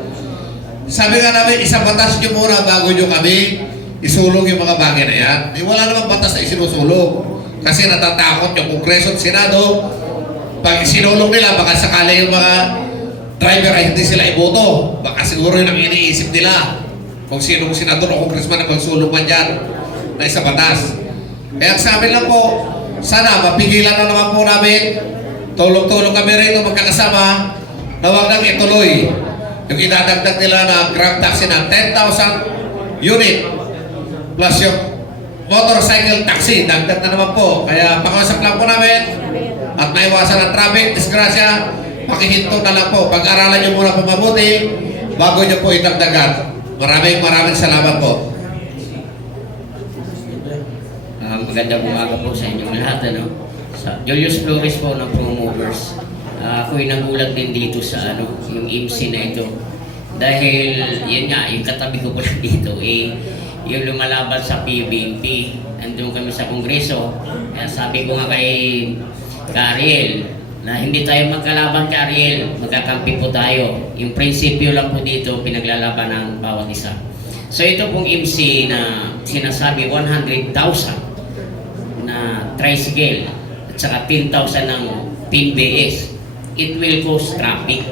Sabi nga namin, isang batas nyo muna bago nyo kami isulong yung mga bagay na yan. Wala namang batas na isinusulong. Kasi natatakot yung Kongreso at Senado. Pag isinulong nila, baka sakali yung mga driver ay hindi sila iboto. Baka siguro yun ang iniisip nila. Kung sinong senador o congressman na magsulong man dyan na isa batas. Kaya sa amin lang po, sana mapigilan na naman po namin. Tulong-tulong kami rin magkakasama na huwag nang ituloy yung idadagdag nila na Grab taxi na 10,000 unit plus yung motorcycle taxi, dagdag na naman po. Kaya pakiusap lang po namin at maiwasan ang traffic, disgrasya, pakihinto na lang po. Pag-aralan nyo muna po mabuti bago nyo po idagdagan. Maraming salamat po. Magandang umaga po sa inyong lahat. Sa Julius Flores po ng Promovers. Ako'y nagulat din dito sa yung MC na ito. Dahil yun nga, yung katabi ko po lang dito, yung lumalaban sa PBNP. Andun kami sa Kongreso. Kaya sabi ko nga kay Ariel, na hindi tayo magkalaban kay Ariel, magkakampi po tayo. Yung prinsipyo lang po dito, pinaglalaban ng bawat isa. So ito pong MC na sinasabi 100,000 na tricycle at saka 10,000 ng PBS, it will cause traffic.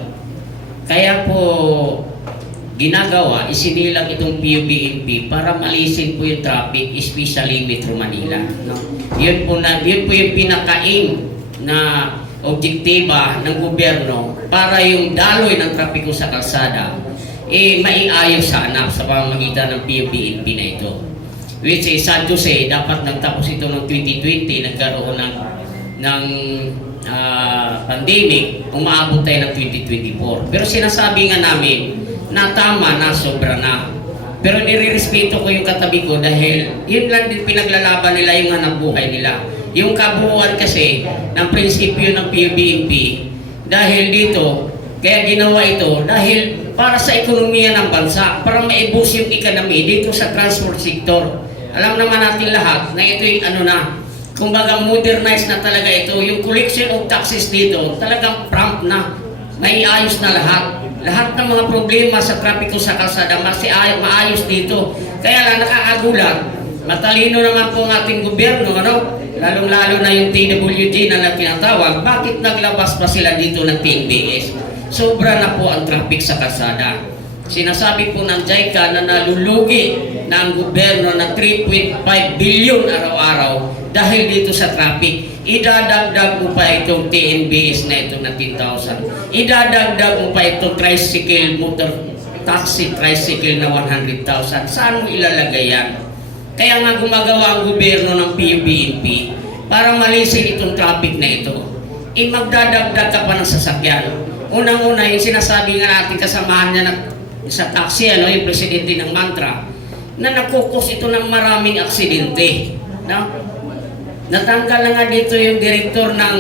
Kaya po ginagawa, isinilang itong PUBNP para malisin po yung traffic, especially Metro Manila. No? Yun po yung pinaka-aim na objektiba ng gobyerno para yung daloy ng trapiko sa kalsada maiayos sana sa pamamagitan ng PUBNP na ito. Which is sad to say, dapat nagtapos ito ng 2020, nagkaroon ng pandemic, umaabot tayo ng 2024. Pero sinasabi nga namin na tama na, sobra na. Pero nire-respeto ko yung katabi ko dahil yun lang din pinaglalaban nila yung hanap buhay nila. Yung kabuuan kasi ng prinsipyo ng PUBNP, dahil dito, kaya ginawa ito dahil para sa ekonomiya ng bansa, para ma-boost yung economy dito sa transport sector. Alam naman natin lahat na ito yung kumbaga modernize na talaga ito. Yung collection of taxes dito, talagang prompt na, may ayos na lahat. Lahat ng mga problema sa trapiko sa kalsada, maayos dito. Kaya lang nakakagulat, Matalino naman po ang ating gobyerno, ano? Lalong-lalo na yung TWG na tinatawag, bakit naglabas pa sila dito ng TNBS? Sobra na po ang traffic sa kalsada. Sinasabi po ng JICA na nalulugi na ang gobyerno ng 3.5 billion araw-araw dahil dito sa traffic. Idadagdag mo pa itong TNBS na ito na 10,000. Idadagdag mo pa itong tricycle, motor, taxi, tricycle na 100,000. Saan mo ilalagay yan? Kaya nga gumagawa ang gobyerno ng PUBNP para malisin itong traffic na ito. Magdadagdag ka pa ng sasakyan. Unang-una, yung sinasabi nga natin kasamahan niya sa taxi, yung presidente ng Mantra, na nakukos ito ng maraming aksidente. No? Natanggal na nga dito yung direktor ng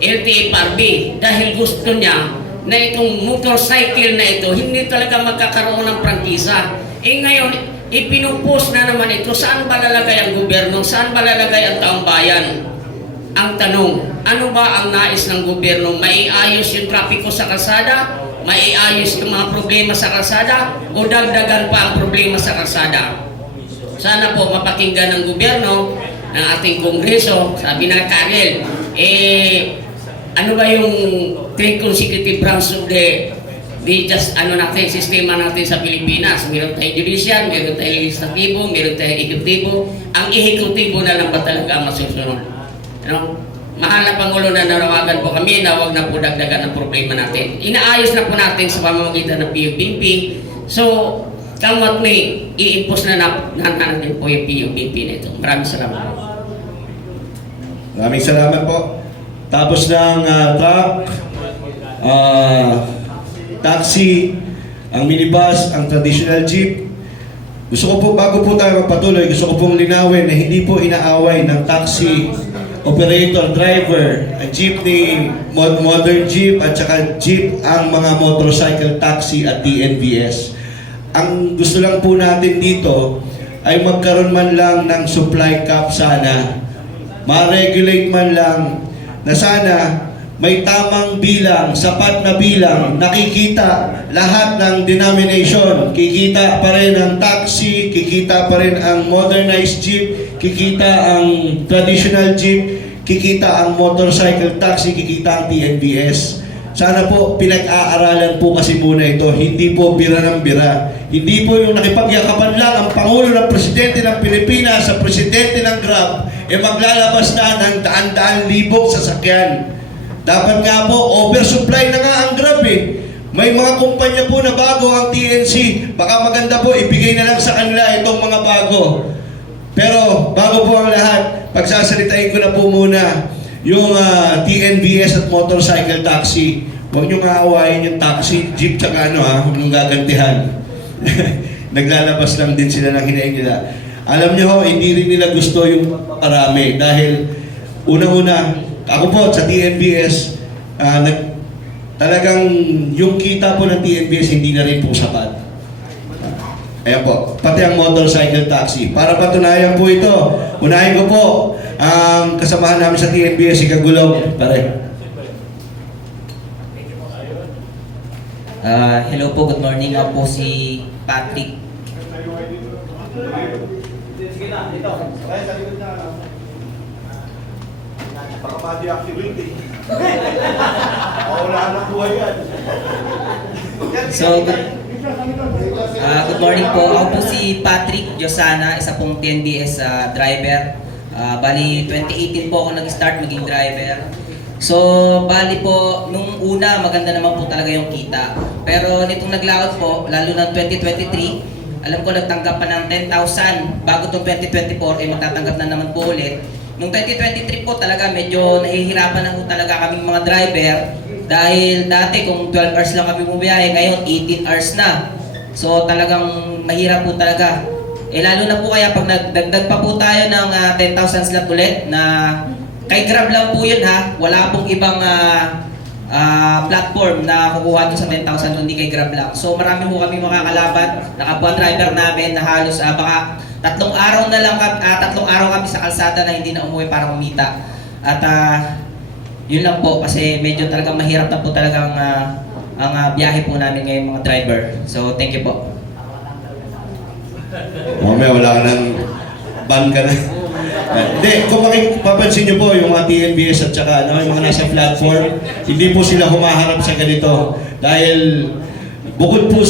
LTFRB dahil gusto niya na itong motorcycle na ito hindi talaga magkakaroon ng prangkisa. Ngayon, ipinupos na naman ito. Saan ba lalagay ang gobyerno? Saan ba lalagay ang taong bayan? Ang tanong, ano ba ang nais ng gobyerno? Maiayos yung trapiko sa kalsada? Maiayos yung mga problema sa kalsada? O dagdagan pa ang problema sa kalsada? Sana po mapakinggan ng gobyerno, ng ating kongreso, sabi na Karel, ano ba yung 3 consecutive branch of the natin, sistema natin sa Pilipinas? Meron tayong judicial, meron tayong legislatibo, meron tayong executibo. Ang executibo na lang ba talaga ang masusunod? Mahal na Pangulo, na nanawagan po kami na huwag na po dagdagan ang problema natin. Inaayos na po natin sa pamamagitan ng PUBNP. So, kamot may i-impose na natin po yung PUBNP na ito. Maraming salamat. Maraming salamat po. Tapos ng truck, taxi, ang minibus, ang traditional jeep. Gusto ko po, bago po tayo magpatuloy, gusto ko pong linawin na hindi po inaaway ng taxi operator, driver, jeepney, modern jeep at saka jeep ang mga motorcycle taxi at TNVS. Ang gusto lang po natin dito ay magkaroon man lang ng supply cap sana. Ma-regulate man lang na sana may tamang bilang, sapat na bilang, nakikita lahat ng denomination. Kikita pa rin ang taxi, kikita pa rin ang modernized jeep, kikita ang traditional jeep, kikita ang motorcycle taxi, kikita ang TNVS. Sana po pinag-aaralan po kasi muna ito, hindi po bira ng bira. Hindi po yung nakipagyakapan lang ang Pangulo ng Presidente ng Pilipinas sa Presidente ng Grab, maglalabas na ng daan-daan libong sasakyan. Dapat nga po, oversupply na nga ang Grab eh. May mga kumpanya po na bago ang TNC. Baka maganda po, ibigay na lang sa kanila itong mga bago. Pero bago po ang lahat, pagsasalitain ko na po muna yung TNVS at motorcycle taxi. Huwag nyo aawayin yung taxi, jeep, tsaka huwag nyo gagantihan. Naglalabas lang din sila ng hinaing nila. Alam nyo ho, hindi rin nila gusto yung parami. Dahil unang-una, ako po sa TNVS, talagang yung kita po ng TNVS hindi na rin po sapat. Ayan po, pati ang motorcycle taxi. Para patunayan po ito, unahin ko po ang kasamahan namin sa TNVS, si Kagulong. Pare. Hello po, good morning. Ako po si Patrick. Sige na, dito. Kaya sa likod na. Baka ma-deactivate eh. Wala nang buhay yan. So, good morning po. Ako po si Patrick Josana, isa pong TNBS driver. Bali, 2018 po ako nag-start maging driver. So, bali po, nung una, maganda naman po talaga yung kita. Pero nitong naglaot po, lalo na 2023, alam ko nagtanggap pa ng 10,000. Bago itong 2024, magtatanggap na naman po ulit. Nung 2023 po talaga, medyo nahihirapan na po talaga kaming mga driver. Dahil dati kung 12 hours lang kami bumiyahe, ngayon 18 hours na. So talagang mahirap po talaga. Lalo na po kaya pag nagdagdag pa po tayo ng 10,000 slot ulit na kay Grab lang po yun ha. Wala pong ibang platform na kukuha doon sa 10,000 kundi kay Grab lang. So marami po kami makakalaban. Nakapwa driver namin na halos baka 3 araw na lang, 3 araw kami sa kalsada na hindi na umuwi para kumita. At yun lang po kasi medyo talagang mahirap na po talagang ang biyahe po namin ngayon mga driver. So thank you po. Mamaya wala ka ng ban ka na. Hindi, kung papansin niyo po yung mga TNBS at saka yung mga nasa platform, hindi po sila humaharap sa ganito dahil bukod po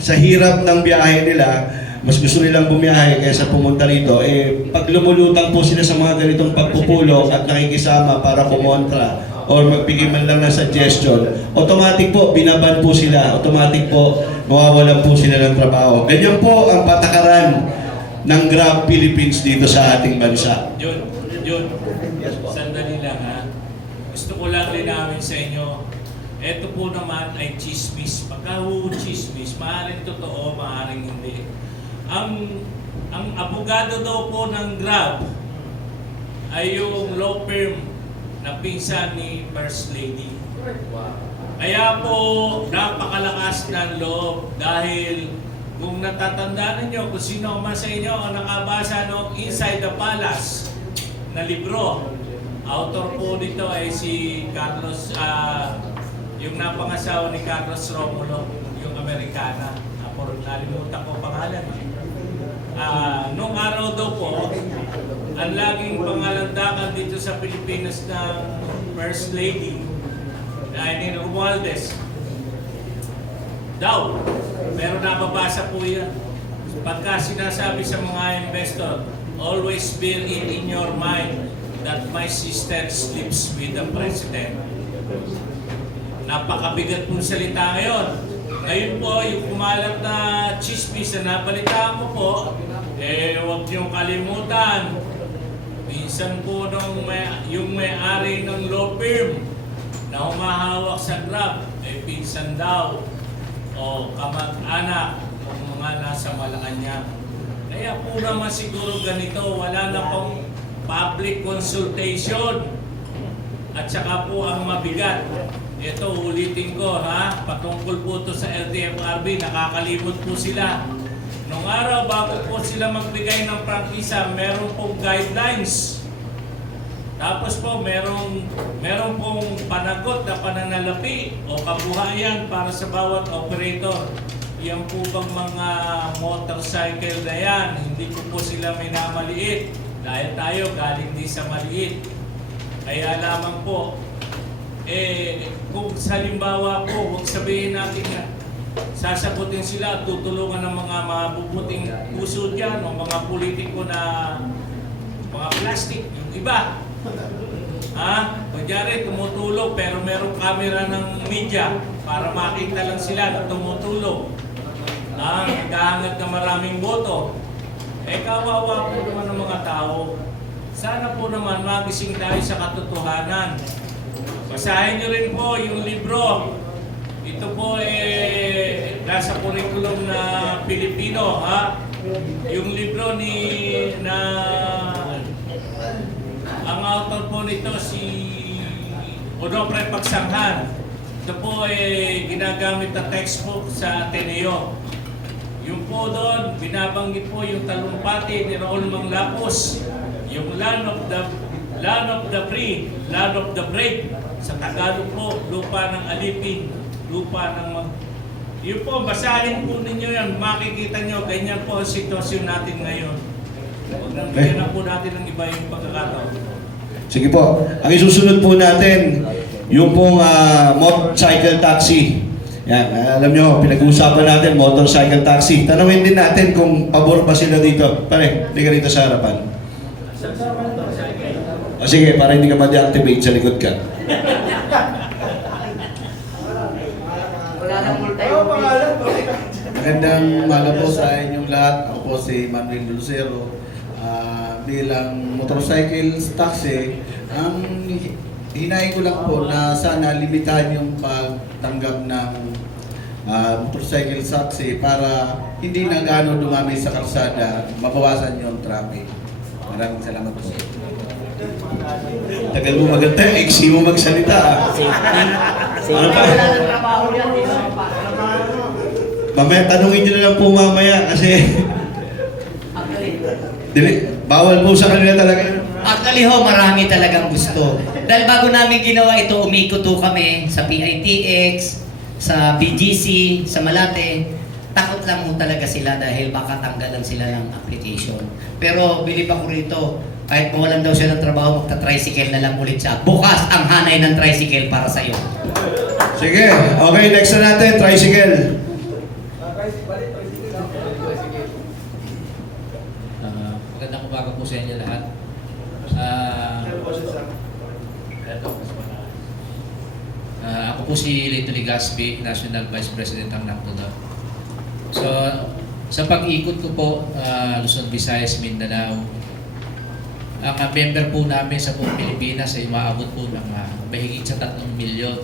sa hirap ng biyahe nila, mas gusto nilang bumiyahe kaysa pumunta rito. Pag lumulutang po sila sa mga ganitong pagpupulong at nakikisama para kumontra or magbigay man lang ng suggestion, automatic po, binaban po sila. Automatic po, mawawalan po sila ng trabaho. Ganyan po ang patakaran ng Grab Philippines dito sa ating bansa. Yun. Sandali lang ha. Gusto ko lang linawin sa inyo. Ito po naman ay chismis. Pagka chismis, maaaring totoo, maaaring hindi. Ang abogado daw po ng Grab ay yung law firm na pinsan ni First Lady. Kaya po, napakalakas ng loob dahil kung natatandaan niyo kung sino man sa inyo ang nakabasa ng Inside the Palace na libro, author po dito ay si Carlos, yung napangasawa ni Carlos Romulo, yung Amerikana. Nalimutan ko pangalan. Nung araw daw po, ang laging pangalandakan dito sa Pilipinas ng First Lady ay ni Romualdez daw. Pero nababasa po yan. Pagka sinasabi sa mga investor, always bear it in your mind that my sister sleeps with the president. Napakabigat pong salita ngayon. Ngayon po, yung kumalat na chismis na nabalitaan ko po, huwag niyong kalimutan. Minsan po yung may-ari ng law firm na humahawak sa Grab, pinsan daw o kamag-anak o mga nasa Malacanang. Kaya po naman siguro ganito, wala na pong public consultation at saka po ang mabigat. Ito, ulitin ko ha, patungkol po ito sa LTFRB, nakakalimot po sila. Nung araw, bago po sila magbigay ng prangkisa, meron pong guidelines. Tapos po, meron pong panagot na pananalapi o kabuhayan para sa bawat operator. Yan po bang mga motorcycle na yan, hindi ko po sila minamaliit. Dahil tayo galing din sa maliit. Kaya lamang po, kung sa halimbawa po, huwag sabihin natin na sasagutin sila at tutulungan ng mga mabubuting puso dyan o mga politiko na mga plastic, yung iba. Kunyari tumutulog pero merong camera ng media para makita lang sila na tumutulog. Nagahangad na maraming boto. Kawawa po naman ng mga tao. Sana po naman magising tayo sa katotohanan. Basahin niyo rin po yung libro. Ito po nasa curriculum na Pilipino, ha? Yung libro ang author po nito si Onofre Pagsanghan. Ito po ginagamit na textbook sa Ateneo. Yung po doon, binabanggit po yung talumpati ni Raul Manglapos, yung land of the free, land of the brave. Sa Tagalog po, lupa ng alipin, lupa ng Yun po, basahin po ninyo yan, makikita nyo, ganyan po ang sitwasyon natin ngayon. Huwag nang bigyan na po natin ng iba yung pagkakataon. Sige po, ang isusunod po natin, yung pong motorcycle taxi. Yan, alam nyo, pinag-uusapan natin, motorcycle taxi. Tanawin din natin kung pabor pa sila dito. Pare, hindi ka rito sa harapan. O sige, para hindi ka ma-deactivate sa likod ka. Magandang umaga po sa inyong lahat. Ako po si Manuel Lucero. Bilang motorcycle taxi, ang hinahin ko lang po na sana limitahan yung pagtanggap ng motorcycle taxi para hindi na gaano dumami sa kalsada, mabawasan yung traffic. Maraming salamat po. Tagal mo maganda, iksi mo magsalita. Ano pa? Mamaya, tanungin nyo na lang po mamaya kasi bawal po sa kanila talaga. Actually ho, marami talagang gusto. Dahil bago namin ginawa ito, umikot kami sa PITX, sa BGC, sa Malate. Takot lang mo talaga sila dahil baka tanggalan sila ng application. Pero bilib ako rito, kahit mawalan daw siya ng trabaho, magta-tricycle na lang ulit siya. Bukas ang hanay ng tricycle para sa'yo. Sige, okay, next na natin, tricycle. Magandang umaga po sa inyo lahat. Ako po si Lito Ligaspi, National Vice President ng NACTODA. So, sa pag-ikot ko po, Luzon, Visayas, Mindanao, ang member po namin sa buong Pilipinas ay umaabot po ng mahigit sa 3 milyon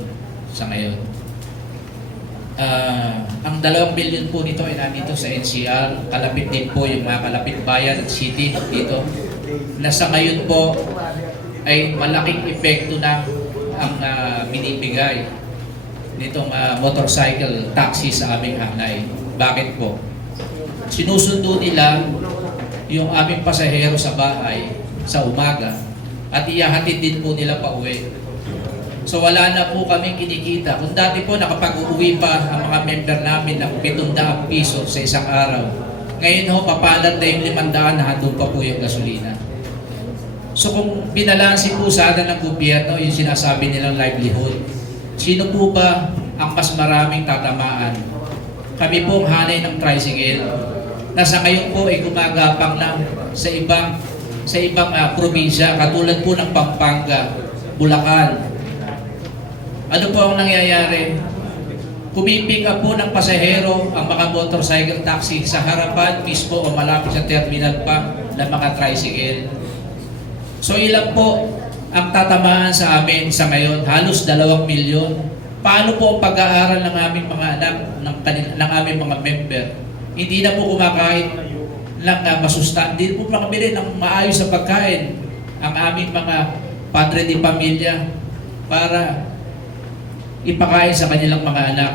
sa ngayon. Ang 2 billion po nito ay nandito sa NCR, kalapit din po yung mga kalapit bayan at city dito, na sa ngayon po ay malaking epekto na ang binibigay nitong motorcycle taxi sa aming hanay. Bakit po? Sinusundo nila yung aming pasahero sa bahay sa umaga at iyahatid din po nila pa uwi. So wala na po kaming kinikita. Kung dati po nakapag-uwi pa ang mga member namin ng 700 piso sa isang araw, ngayon ho papalat na yung 500 na handun pa po yung gasolina. So kung binalansin po sana ng gobyerno yung sinasabi nilang livelihood, sino po ba ang mas maraming tatamaan? Kami pong hanay ng tricycle na sa ngayon po ay gumagapang na sa ibang probinsya katulad po ng Pampanga, Bulacan. Ano po ang nangyayari? Kumiping up po ng pasahero ang mga motorcycle taxi sa harapan mismo o malapit sa terminal pa ng mga tricycle. So ilan po ang tatamaan sa amin sa ngayon? Halos 2 milyon. Paano po ang pag-aaral ng aming mga anak, ng aming mga member? Hindi na po kumakain lang na masustan. Hindi po makabili ng maayos na pagkain ang aming mga padre de pamilya para ipakain sa kanilang mga anak.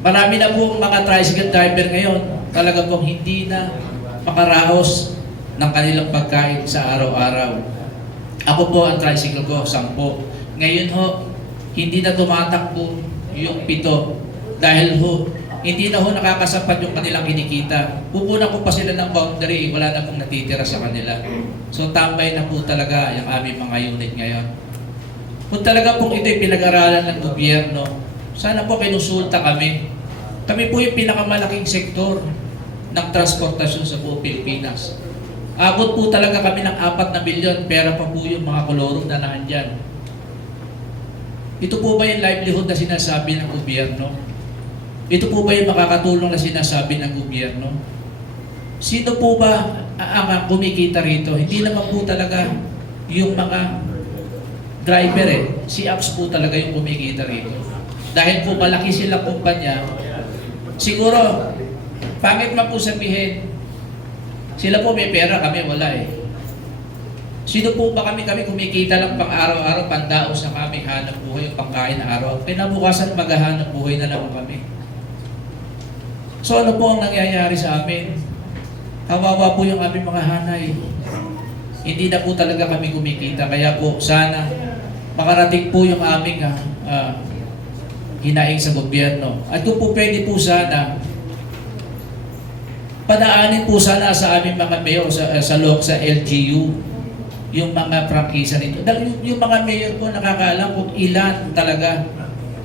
Marami na po mga tricycle driver ngayon talaga pong hindi na makaraos ng kanilang pagkain sa araw-araw. Ako po ang tricycle ko, 10. Ngayon ho, hindi na tumatakbo yung 7 dahil ho, hindi na ho nakakasapat yung kanilang kinikita. Pupunan ko pa sila ng boundary, wala na pong natitira sa kanila. So tambay na po talaga yung aming mga unit ngayon. Kung talaga pong ito'y pinag-aralan ng gobyerno, sana po kinusulta kami. Kami po yung pinakamalaking sektor ng transportasyon sa buong Pilipinas. Abot po talaga kami ng 4 na bilyon, pera pa po yung mga kolorong na naandyan. Ito po ba yung livelihood na sinasabi ng gobyerno? Ito po ba yung makakatulong na sinasabi ng gobyerno? Sino po ba ang kumikita rito? Hindi naman po talaga yung mga driver Si apps po talaga yung kumikita rito. Dahil po malaki silang kumpanya, siguro, pangit man po sabihin, sila po may pera, kami wala Sino po ba kami kumikita lang pang araw-araw, pandaos ng aming hanap buhay, pangkain na araw. Pinabukasan maghahanap buhay na naman kami. So ano po ang nangyayari sa amin? Kawawa po yung aming mga hanay. Hindi na po talaga kami kumikita. Kaya po sana makarating po yung aming hinaing sa gobyerno. At kung po pwede po sana, padaanin po sana sa aming mga mayor sa LGU yung mga prangkisa nito. Dahil yung mga mayor po nakakaalam kung ilan talaga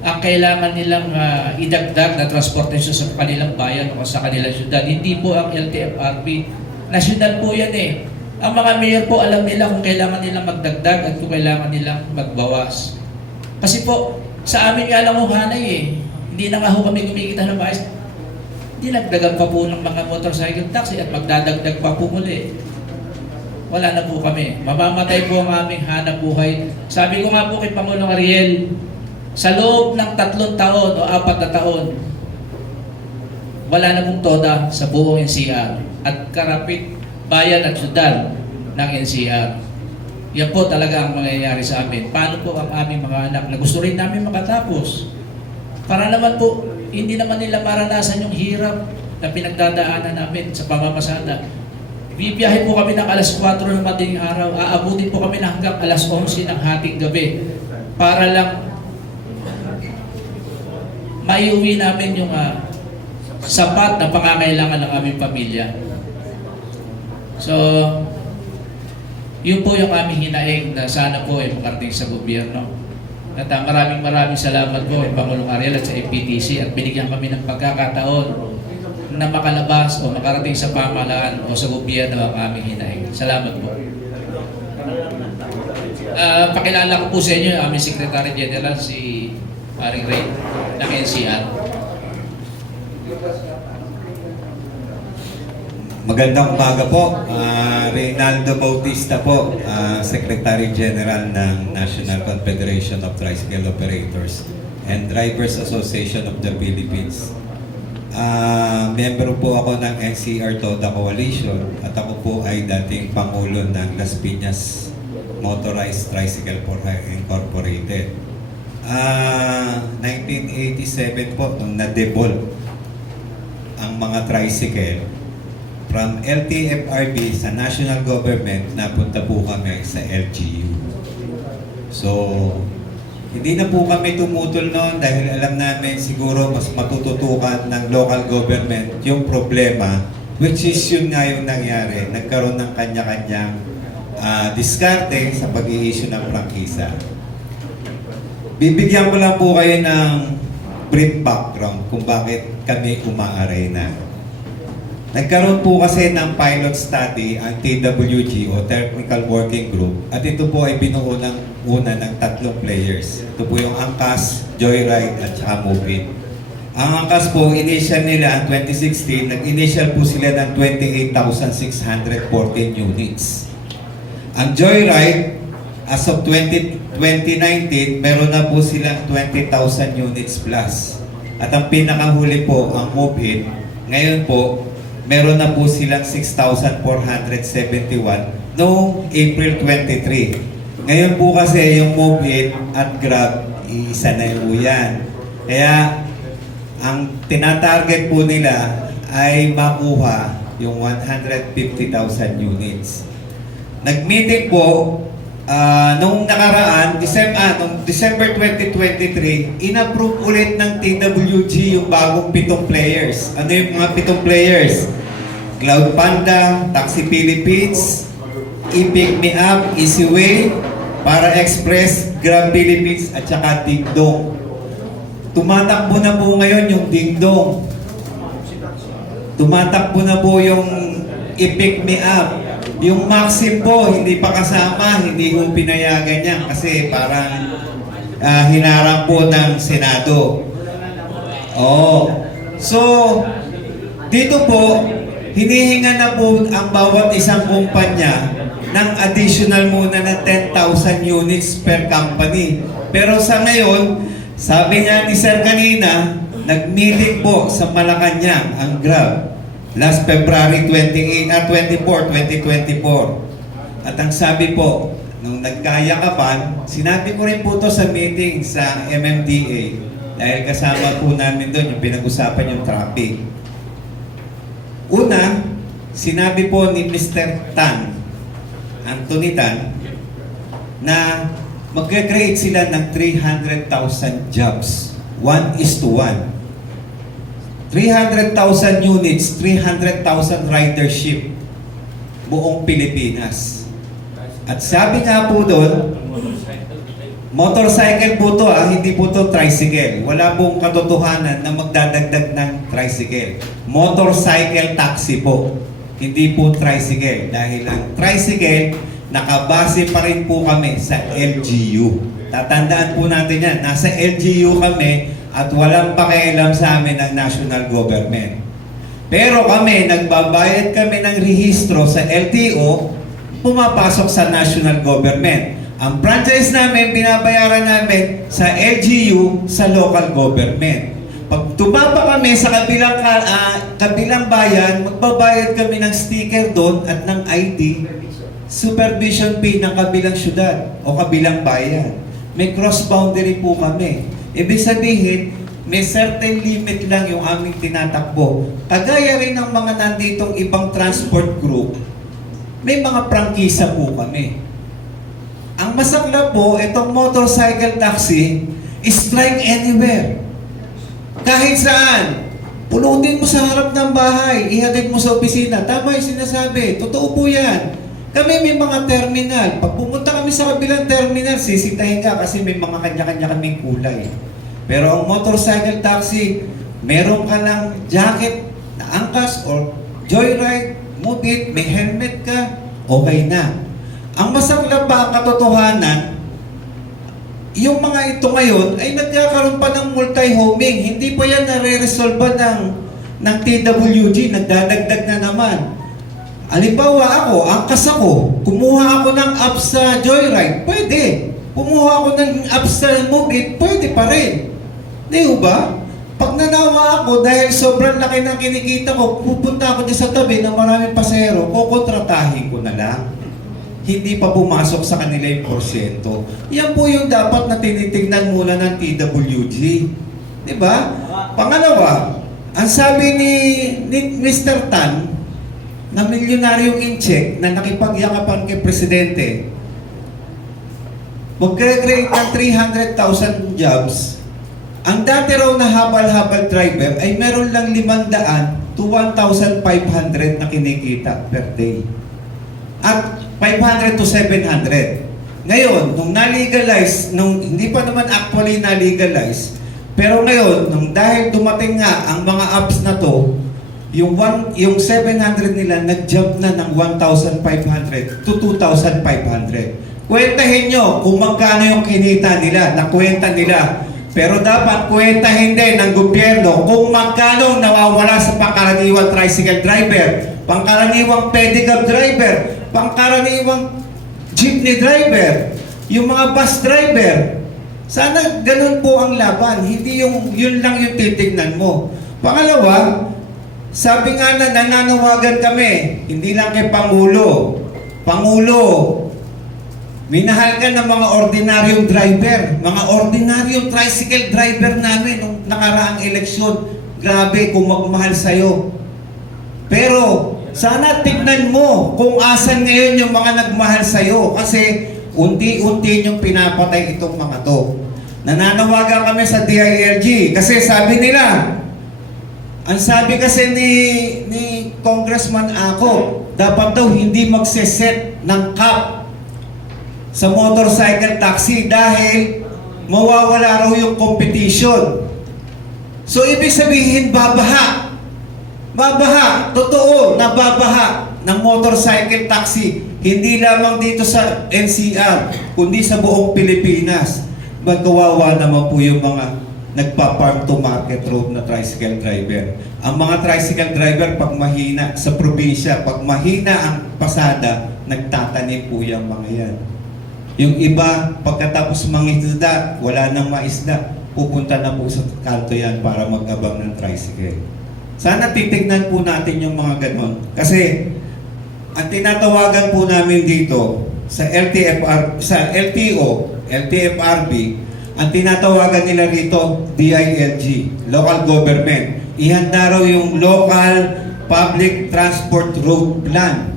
ang kailangan nilang idagdag na transportation sa kanilang bayan o sa kanilang syudad. Hindi po ang LTFRB. Nasyonal po yan Ang mga mayor po alam nila kung kailangan nilang magdagdag at kung kailangan nilang magbawas. Kasi po, sa amin nga lang hanay Hindi na nga ho kami kumikita ng bahay. Dinagdagan pa po ng mga motorcycle taxi at magdadagdag pa po muli. Wala na po kami. Mamamatay po ang aming hanap buhay. Sabi ko nga po kay Pangulong Ariel, sa loob ng 3 taon o 4 na taon, wala na pong toda sa buong NCR at karapit bayan at syudad ng NCR. Yan po talaga ang mangyayari sa amin. Paano po ang aming mga anak na gusto rin namin makatapos? Para naman po, hindi naman nila maranasan yung hirap na pinagdadaanan namin sa pamamasada. Bibiyahe po kami ng alas 4 ng madaling araw, aabutin po kami na hanggang alas 11 ng hating gabi para lang maiuwi namin yung sapat na pangangailangan ng aming pamilya. So, yun po yung aming hinaing na sana po ay makarating sa gobyerno. At maraming salamat po kay Pangulong Ariel at sa MPTC at binigyan kami ng pagkakataon na makalabas o makarating sa pamahalaan o sa gobyerno ang aming hinaing. Salamat po. Pakilala ko po sa inyo ang aming Secretary General, si Paring Ray ng NCR. Magandang umaga po. Reynaldo Bautista po, Secretary General ng National Confederation of Tricycle Operators and Drivers Association of the Philippines. Member po ako ng NCR TODA Coalition at ako po ay dating Pangulo ng Las Piñas Motorized Tricycle for Hire Incorporated. 1987 po nung na-devolve ang mga tricycle from LTFRB sa national government, napunta po kami sa LGU. So, hindi na po kami tumutol noon dahil alam namin siguro mas matututukan ng local government yung problema, which is yun nga yung nangyari. Nagkaroon ng kanya-kanyang diskarte sa pag-i-issue ng prangkisa. Bibigyan ko lang po kayo ng brief background kung bakit kami uma-arena. Nagkaroon po kasi ng pilot study ang TWG o Technical Working Group at ito po ay binuo ng una ng 3 players. Ito po yung Angkas, Joyride at saka Move-In. Ang Angkas po, initial nila ang 2016, nag-initial po sila ng 28,614 units. Ang Joyride, as of 2019, meron na po silang 20,000 units plus. At ang pinakahuli po, ang Move-In, ngayon po, meron na po silang 6,471 noong April 23. Ngayon po kasi yung Move-In at Grab, iisa na yung yan. Kaya, ang tinatarget po nila ay makuha yung 150,000 units. Nag-meeting po, nung nakaraan, nung December 2023, in-approve ulit ng TWG yung bagong 7 players. Ano yung mga 7 players? Cloud Panda, Taxi Philippines, I-Pick Me Up, Easyway, Para Express, Grab Philippines, at saka Ding Dong. Tumatakbo na po ngayon yung Ding Dong. Tumatakbo na po yung I-Pick Me Up. Yung Maxim po, hindi pa kasama, hindi po pinayagan niya kasi parang hinarang po ng Senado. So, dito po, hinihinga na po ang bawat isang kumpanya ng additional muna na 10,000 units per company. Pero sa ngayon, sabi niya ni Sir kanina, nag-meeting po sa Malacanang ang Grab. Last February 24, 2024. At ang sabi po, nung nagkayakapan, sinabi ko rin po to sa meeting sa MMDA dahil kasama po namin doon yung pinag-usapan yung traffic. Una, sinabi po ni Mr. Tan, Anthony Tan, na mag-create sila ng 300,000 jobs. 1:1. 300,000 units, 300,000 ridership buong Pilipinas. At sabi nga po doon, motorcycle po to hindi po to tricycle. Wala pong katotohanan na magdadagdag ng tricycle. Motorcycle taxi po, hindi po tricycle. Dahil ang tricycle, nakabase pa rin po kami sa LGU. Tatandaan po natin yan, nasa LGU kami, at walang pakialam sa amin ng national government. Pero kami, nagbabayad kami ng rehistro sa LTO, pumapasok sa national government. Ang franchise namin, binabayaran namin sa LGU, sa local government. Pag tumapa kami sa kabilang bayan, magbabayad kami ng sticker doon at ng ID, supervision fee ng kabilang syudad o kabilang bayan. May cross-boundary po kami. Ibig sabihin, may certain limit lang yung aming tinatakbo. Kagaya rin ng mga nanditong ibang transport group, may mga prangkisa po kami. Ang masakla po, itong motorcycle taxi, strike anywhere. Kahit saan. Pulutin mo sa harap ng bahay, ihatid mo sa opisina. Tama yung sinasabi. Totoo po yan. Kami may mga terminal. Pag pumunta kami sa kabilang terminal, sisitahin ka kasi may mga kanya-kanya kaming kulay. Pero ang motorcycle taxi, meron ka lang jacket na angkas or joyride, move it, may helmet ka, okay na. Ang masaklap pa ang katotohanan, yung mga ito ngayon ay nagkakaroon pa ng multi-homing. Hindi pa yan nare-resolve ng TWG, nagdadagdag na naman. Halimbawa angkas ako, kumuha ako ng apps sa Joyride, pwede. Kumuha ako ng apps sa Move-It, pwede pa rin. Di ba? Pag nanawa ako dahil sobrang laki ng kinikita ko, pupunta ako dyan sa tabi ng maraming pasahero, kukontratahin ko na lang. Hindi pa pumasok sa kanila yung porsyento. Yan po yung dapat na tinitignan muna ng TWG. Di ba? Pangalawa, ang sabi ni Mr. Tan, na milyonaryong in-check na nakipagyakapan kay Presidente, mag-create ng 300,000 jobs. Ang dati raw na habal-habal driver ay meron lang 500 to 1,500 na kinikita per day. At 500 to 700. Ngayon, nung na-legalize, hindi pa naman actually na-legalize, pero ngayon, dahil dumating nga ang mga apps na to, yung 700 nila nag-jump na ng 1,500 to 2,500. Kwentahin nyo kung magkano yung kinita nila, nakwenta nila. Pero dapat kwentahin din ng gobyerno kung magkano nawawala sa pangkaraniwang tricycle driver, pangkaraniwang pedicab driver, pangkaraniwang jeepney driver, yung mga bus driver. Sana ganun po ang laban, hindi yun lang yung titignan mo. Pangalawa, sabi nga na nananawagan kami, hindi lang kay Pangulo. Pangulo, minahal ka ng mga ordinaryong driver, mga ordinaryong tricycle driver namin nung nakaraang eleksyon. Grabe kung magmahal sa'yo. Pero sana tignan mo kung asan ngayon yung mga nagmahal sa'yo kasi unti-unti yung pinapatay itong mga to. Nananawagan kami sa DILG kasi sabi nila, ang sabi kasi ni Congressman Ako, dapat daw hindi magseset ng cap sa motorcycle taxi dahil mawawala raw yung competition. So ibig sabihin babaha. Babaha, totoo, nababaha ng motorcycle taxi. Hindi lamang dito sa NCR, kundi sa buong Pilipinas. Magkawawa naman po yung mga nagpa-farm to market road na tricycle driver. Ang mga tricycle driver, pag mahina sa probinsya, pag mahina ang pasada, nagtatanim po yung mga yan. Yung iba, pagkatapos mangisda, wala nang maisda, pupunta na po sa kanto yan para mag-abang ng tricycle. Sana titignan po natin yung mga ganon. Kasi, ang tinatawagan po namin dito sa LTO, LTFRB, ang tinatawagan nila rito, DILG, Local Government. Ihanda raw yung Local Public Transport Road Plan.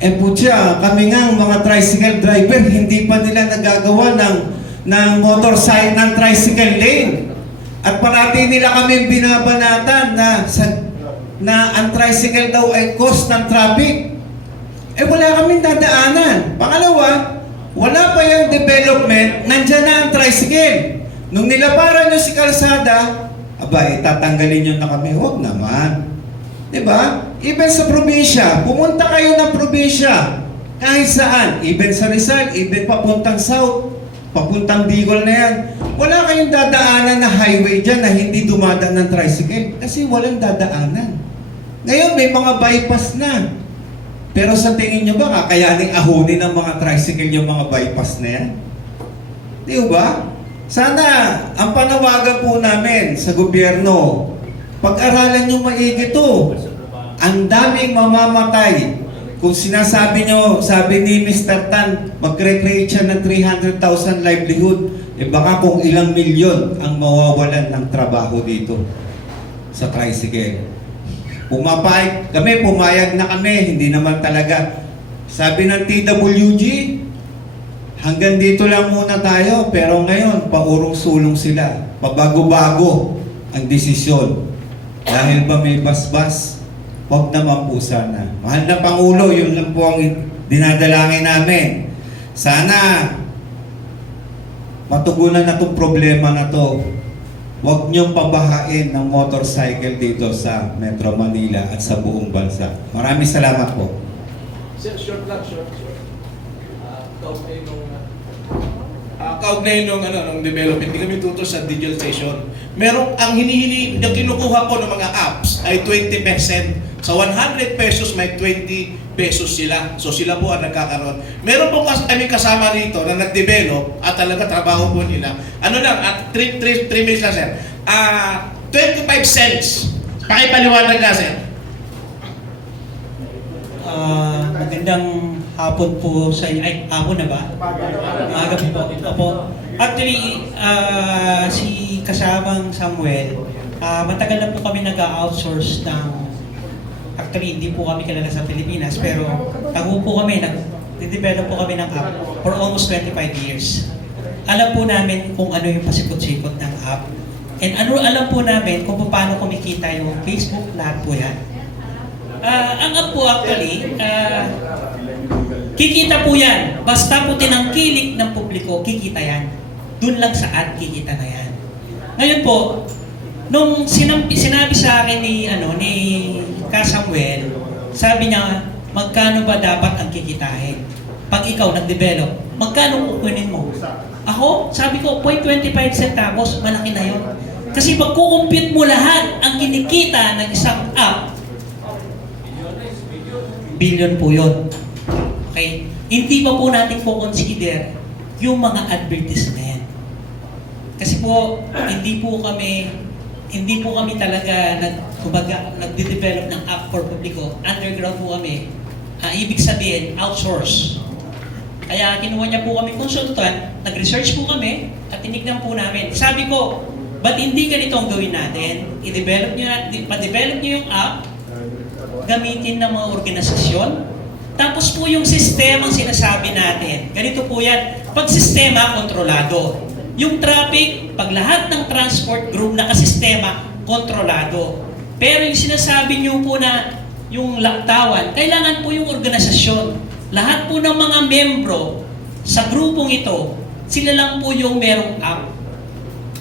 Putya, kami nga mga tricycle driver, hindi pa nila nagagawa ng motorcycle, ng tricycle lane. At parati nila kami binabanatan na ang tricycle daw ay cause ng traffic. Wala kaming dadaanan. Pangalawa, wala pa yung development, nandyan na ang tricycle. Nung nilabaran nyo si kalsada, tatanggalin nyo na kami. Huwag naman. Diba? Even sa probinsya, pumunta kayo ng probinsya, kahit saan, even sa Rizal, even papuntang South, papuntang Bicol na yan, wala kayong dadaanan na highway dyan na hindi dumadaan ng tricycle kasi walang dadaanan. Ngayon, may mga bypass na. Pero sa tingin nyo ba, kakayaning ahunin ng mga tricycle yung mga bypass na yan? Di ba? Sana, ang panawagan po namin sa gobyerno, pag-aralan nyo maigi to. Ang daming mamamatay. Kung sinasabi nyo, sabi ni Mr. Tan, mag-recreate siya ng 300,000 livelihood, baka kung ilang milyon ang mawawalan ng trabaho dito sa tricycle. Pumayag na kami, hindi naman talaga. Sabi ng TWG, hanggang dito lang muna tayo, pero ngayon, paurong-sulong sila. Pabago-bago ang desisyon. Dahil ba may basbas? Huwag naman po sana. Mahal na Pangulo, yun lang po ang dinadalangin namin. Sana matugunan na itong problema na to. Huwag niyong pabahain ng motorcycle dito sa Metro Manila at sa buong bansa. Maraming salamat po. Short. Kaugnay nung development, hindi kami tutos sa digitalization. Merong ang hinihili, yung kinukuha ko ng mga apps ay 20%. Sa 100 pesos may 20 pesos sila. So sila po ang nagkakaroon. Meron po kami kasama rito na nag-develop at talaga trabaho po nila. Ano lang, at 3 minutes lang sir. 25 cents. Pakipaliwanag na sir. Magandang hapon po sa inyo. Ay, hapon na ba? Maaga po. Opo. Actually, si kasamang Samuel, matagal na po kami nag-outsource ng, actually hindi po kami kilala sa Pilipinas, pero tago po kami, nag-develop po kami ng app for almost 25 years. Alam po namin kung ano yung pasikot-sikot ng app. And alam po namin kung paano kumikita yung Facebook, lahat po yan. Ang app po actually, kikita po yan. Basta po tinangkilik ng publiko, kikita yan. Doon lang sa ad, kikita na yan. Ngayon po, nung sinabi sa akin ni Samuel, sabi niya, magkano ba dapat ang kikitahin? Pag ikaw nag-develop, magkano kukunin mo? Ako, sabi ko, 0.25 centavos, malaki na yun. Kasi pag kukumpute mo lahat ang kinikita ng isang app, billion po yun. Okay? Hindi pa po natin po consider yung mga advertisement. Kasi po, hindi po kami talaga nagde-develop ng app for publiko. Underground po kami. Ibig sabihin, outsource. Kaya kinuha niya po kami consultant, nag-research po kami, at tinignan po namin. Sabi ko, ba't hindi ganito ang gawin natin? Pa-develop niyo yung app, gamitin ng mga organisasyon. Tapos po yung sistema ang sinasabi natin. Ganito po yan. Pag sistema, kontrolado. Yung traffic, pag lahat ng transport group nakasistema, kontrolado. Pero yung sinasabi nyo po na yung laktawan, kailangan po yung organisasyon. Lahat po ng mga membro sa grupong ito, sila lang po yung merong app.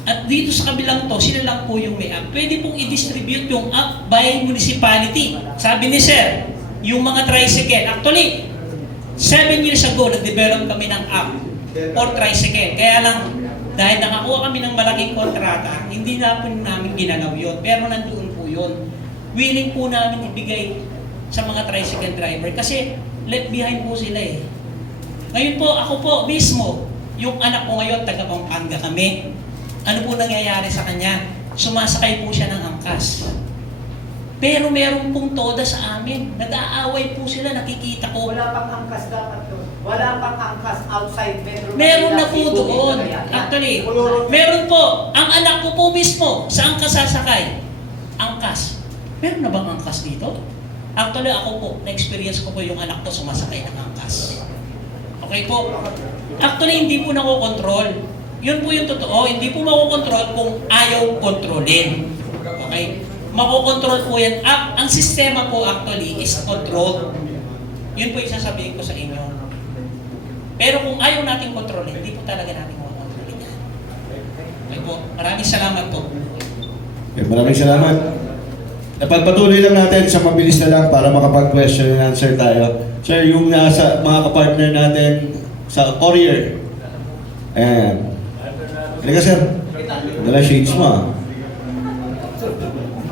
At dito sa kabilang to, sila lang po yung may app. Pwede pong i-distribute yung app by municipality. Sabi ni Sir, yung mga tricycle. Actually, 7 years ago, nag-develop kami ng app for tricycle. Kaya lang, dahil nakakuha kami ng malaking kontrata, hindi na po namin ginalaw yun. Pero nandoon po yun. Willing po namin ibigay sa mga tricycle driver. Kasi left behind po sila eh. Ngayon po, ako po mismo, yung anak ko ngayon, taga Pampanga kami. Ano po nangyayari sa kanya? Sumasakay po siya ng angkas. Pero meron pong toda sa amin. Nag-aaway po sila, nakikita ko. Wala pang angkas dapat doon. Wala pang angkas outside Metro Manila. Meron na po doon. Actually, meron po. Ang anak ko po mismo, saan ka sasakay? Angkas. Meron na bang angkas dito? Actually, ako po, na-experience ko po yung anak ko sumasakay ng angkas. Okay po? Actually, hindi po nakokontrol. Yun po yung totoo. Hindi po makokontrol kung ayaw kontrolin. Okay? Makokontrol po yan. Ang sistema po actually is controlled. Yun po yung sasabihin ko sa inyo. Pero kung ayaw natin kontrolin, hindi po talaga natin makokontrolin yan. Okay po. Maraming salamat po. Okay, maraming salamat. Napagpatuloy lang natin sa mabilis na lang para makapag-question and answer tayo. Sir, yung nasa mga kapartner natin sa courier. Ayan. Halika sir. Dala shades mo ah.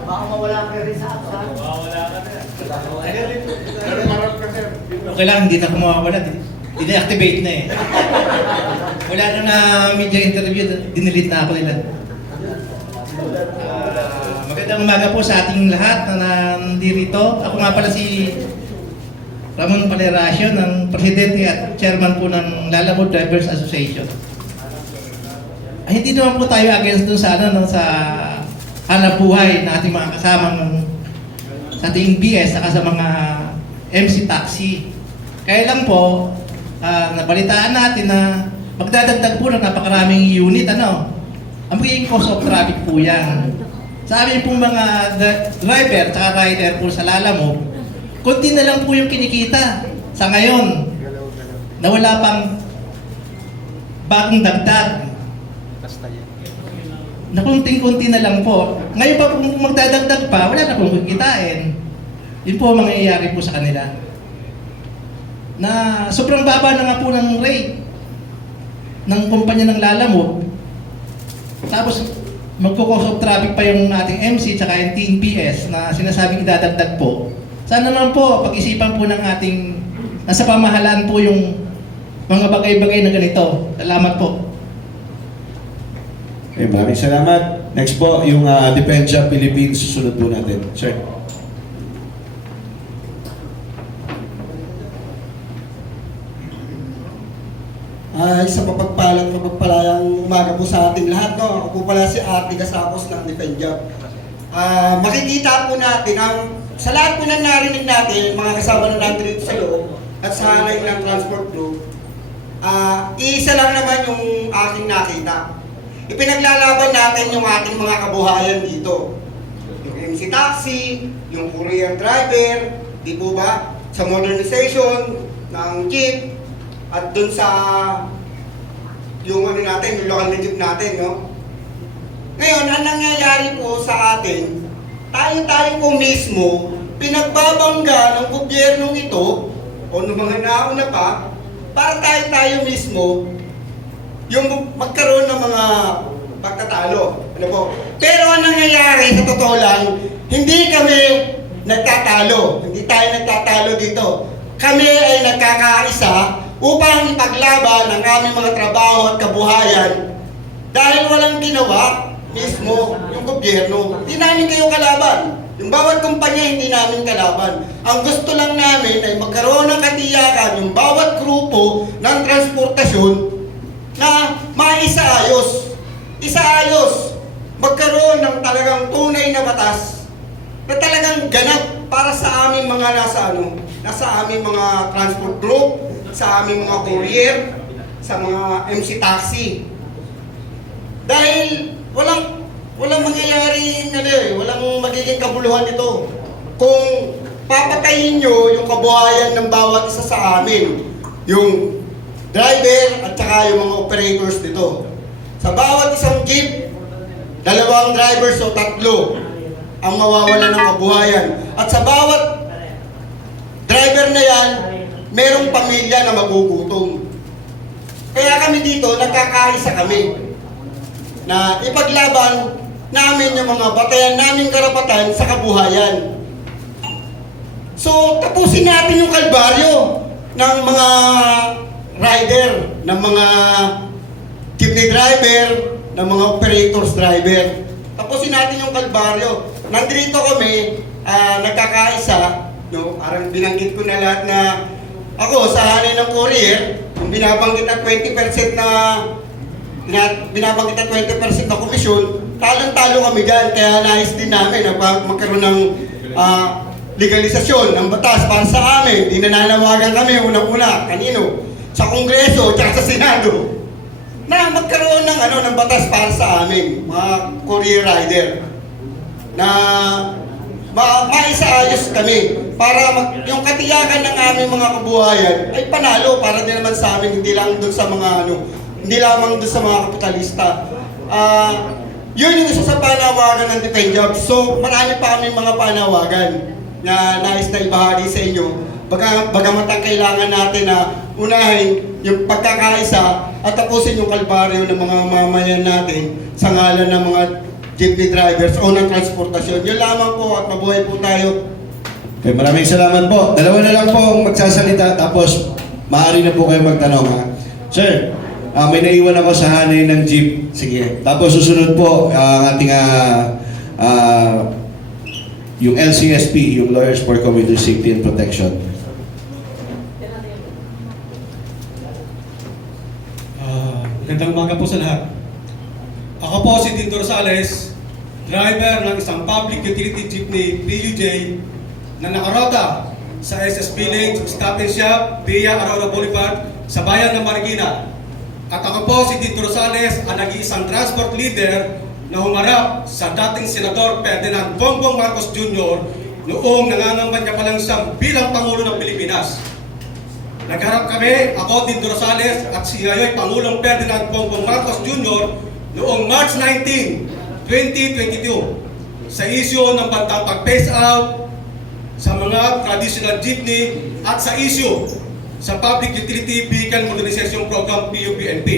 Baka mawala ka rin sa app, ha? Okay lang, hindi na ako mawawala. Di-deactivate na eh. Wala na media interview, dinilit na ako nila. Magandang umaga po sa ating lahat na nandirito. Ako nga pala si Ramon Palerasio, ng Presidente at Chairman po ng Lalamove Drivers Association. Hindi naman po tayo against dun sa sa hanap buhay na ating mga kasamang sa ating BS saka sa mga MC taxi. Kaya lang po, nabalitaan natin na magdadagdag po ng napakaraming unit, ang magiging cost of traffic po yan. sa amin pong mga driver at rider po sa Lalamove, konti na lang po yung kinikita. Sa ngayon, na wala pang bagong dagdag. Na kunting-kunti na lang po. Ngayon pa kung magdadagdag pa, wala na pong kikitain. Yun po ang mangyayari po sa kanila. Na sobrang baba na nga po ng rate ng kumpanya ng Lalamove. Tapos magko-cause of traffic pa yung ating MC tsaka yung TNPS na sinasabing idadagdag po. Sana naman po, pag-isipan po ng ating nasa pamahalaan po yung mga bagay-bagay na ganito. Salamat po. Okay, maraming salamat. Next po, yung Depensa Philippines, susunod po natin. Sir. Sa mapagpalayang umaga po sa ating lahat. No? Ako po pala si Ate Gasapos ng Depensa. Makikita po natin, sa lahat po na narinig natin, mga kasama na natin dito sa loob, at sa hanay ng transport group, isa lang naman yung aking nakita. Ipinaglalaban natin yung ating mga kabuhayan dito. Yung MC Taxi, yung courier driver, di po ba? Sa modernization ng jeep, at dun sa yung ano natin, yung local na jeep natin, no? Ngayon, ang nangyayari po sa atin, tayo po mismo, pinagbabangga ng gobyernong ito, o ng mga nauna pa, para tayo mismo, yung magkaroon ng mga pagtatalo. Ano po? Pero ang nangyayari, sa totoo lang, hindi kami nagtatalo. Hindi tayo nagtatalo dito. Kami ay nagkakaisa upang ipaglaban ang aming mga trabaho at kabuhayan dahil walang ginawa mismo yung gobyerno. Hindi namin kayo kalaban. Yung bawat kumpanya hindi namin kalaban. Ang gusto lang namin ay magkaroon ng katiyakan yung bawat grupo ng transportasyon na maisaayos. Isaayos. Magkaroon ng talagang tunay na batas na talagang ganap para sa aming mga nasa aming mga transport group, sa aming mga courier, sa mga MC Taxi. Dahil walang mangyayari walang magiging kabuluhan ito kung papatayin nyo yung kabuhayan ng bawat isa sa amin, yung driver at saka yung mga operators dito. Sa bawat isang jeep, 2 drivers o 3 ang mawawala ng kabuhayan. At sa bawat driver na yan, merong pamilya na magugutom. Kaya kami dito, nagkakaisa kami na ipaglaban namin yung mga batayan naming karapatan sa kabuhayan. So, tapusin natin yung kalbaryo ng mga rider, ng mga jeepney driver, ng mga operators driver. Tapusin natin yung kalbaryo. Nandito kami, nagkakaisa, no? Parang binanggit ko na lahat na ako sa hanay ng courier, kung binabanggit at 20% na komisyon, talong-talo kami dyan. Kaya nais din namin na magkaroon ng legalisasyon ng batas para sa amin. Dinananawagan kami unang-una, kanino? Sa Kongreso at sa Senado na magkaroon ng batas para sa amin, mga courier rider, na maisaayos kami para yung katiyakan ng aming mga kabuhayan ay panalo para din naman sa amin, hindi lang doon sa mga hindi lamang doon sa mga kapitalista. Yun yung isa sa panawagan ng Depensa. So marami pa kami mga panawagan na nais na ibahagi sa inyo. Bagamat ang kailangan natin na unahin yung pagkakaisa at tapusin yung kalbaryo ng mga mamayan natin sa ngalan ng mga jeepney drivers o ng transportasyon. Yun lamang po at mabuhay po tayo. Okay, maraming salamat po. 2 na lang po ang magsasalita tapos maaari na po kayo magtanong. Ha? Sir, may naiwan ako sa hanay ng jeep. Sige. Tapos susunod po ang ating yung LCSP, yung Lawyers for Commuter Safety and Protection. Magandang umaga po sa lahat. Ako po si Tito Rosales, driver ng isang public utility jeepney PUJ na nakarota sa SS Village Stop and Shop via Aurora Boulevard sa bayan ng Marikina. At ako po si Tito Rosales, ang nag-iisang transport leader na humarap sa dating Senador Ferdinand Bongbong Marcos Jr. noong nangangamba pa lang siya bilang Pangulo ng Pilipinas. Nagharap kami, ako, Dindo Rosales, at si ngayon Pangulong Ferdinand Bongbong Marcos Jr. noong March 19, 2022 sa isyu ng bantang pag-phase out sa mga traditional jeepney at sa isyu sa Public Utility Vehicle Modernization Program PUVNP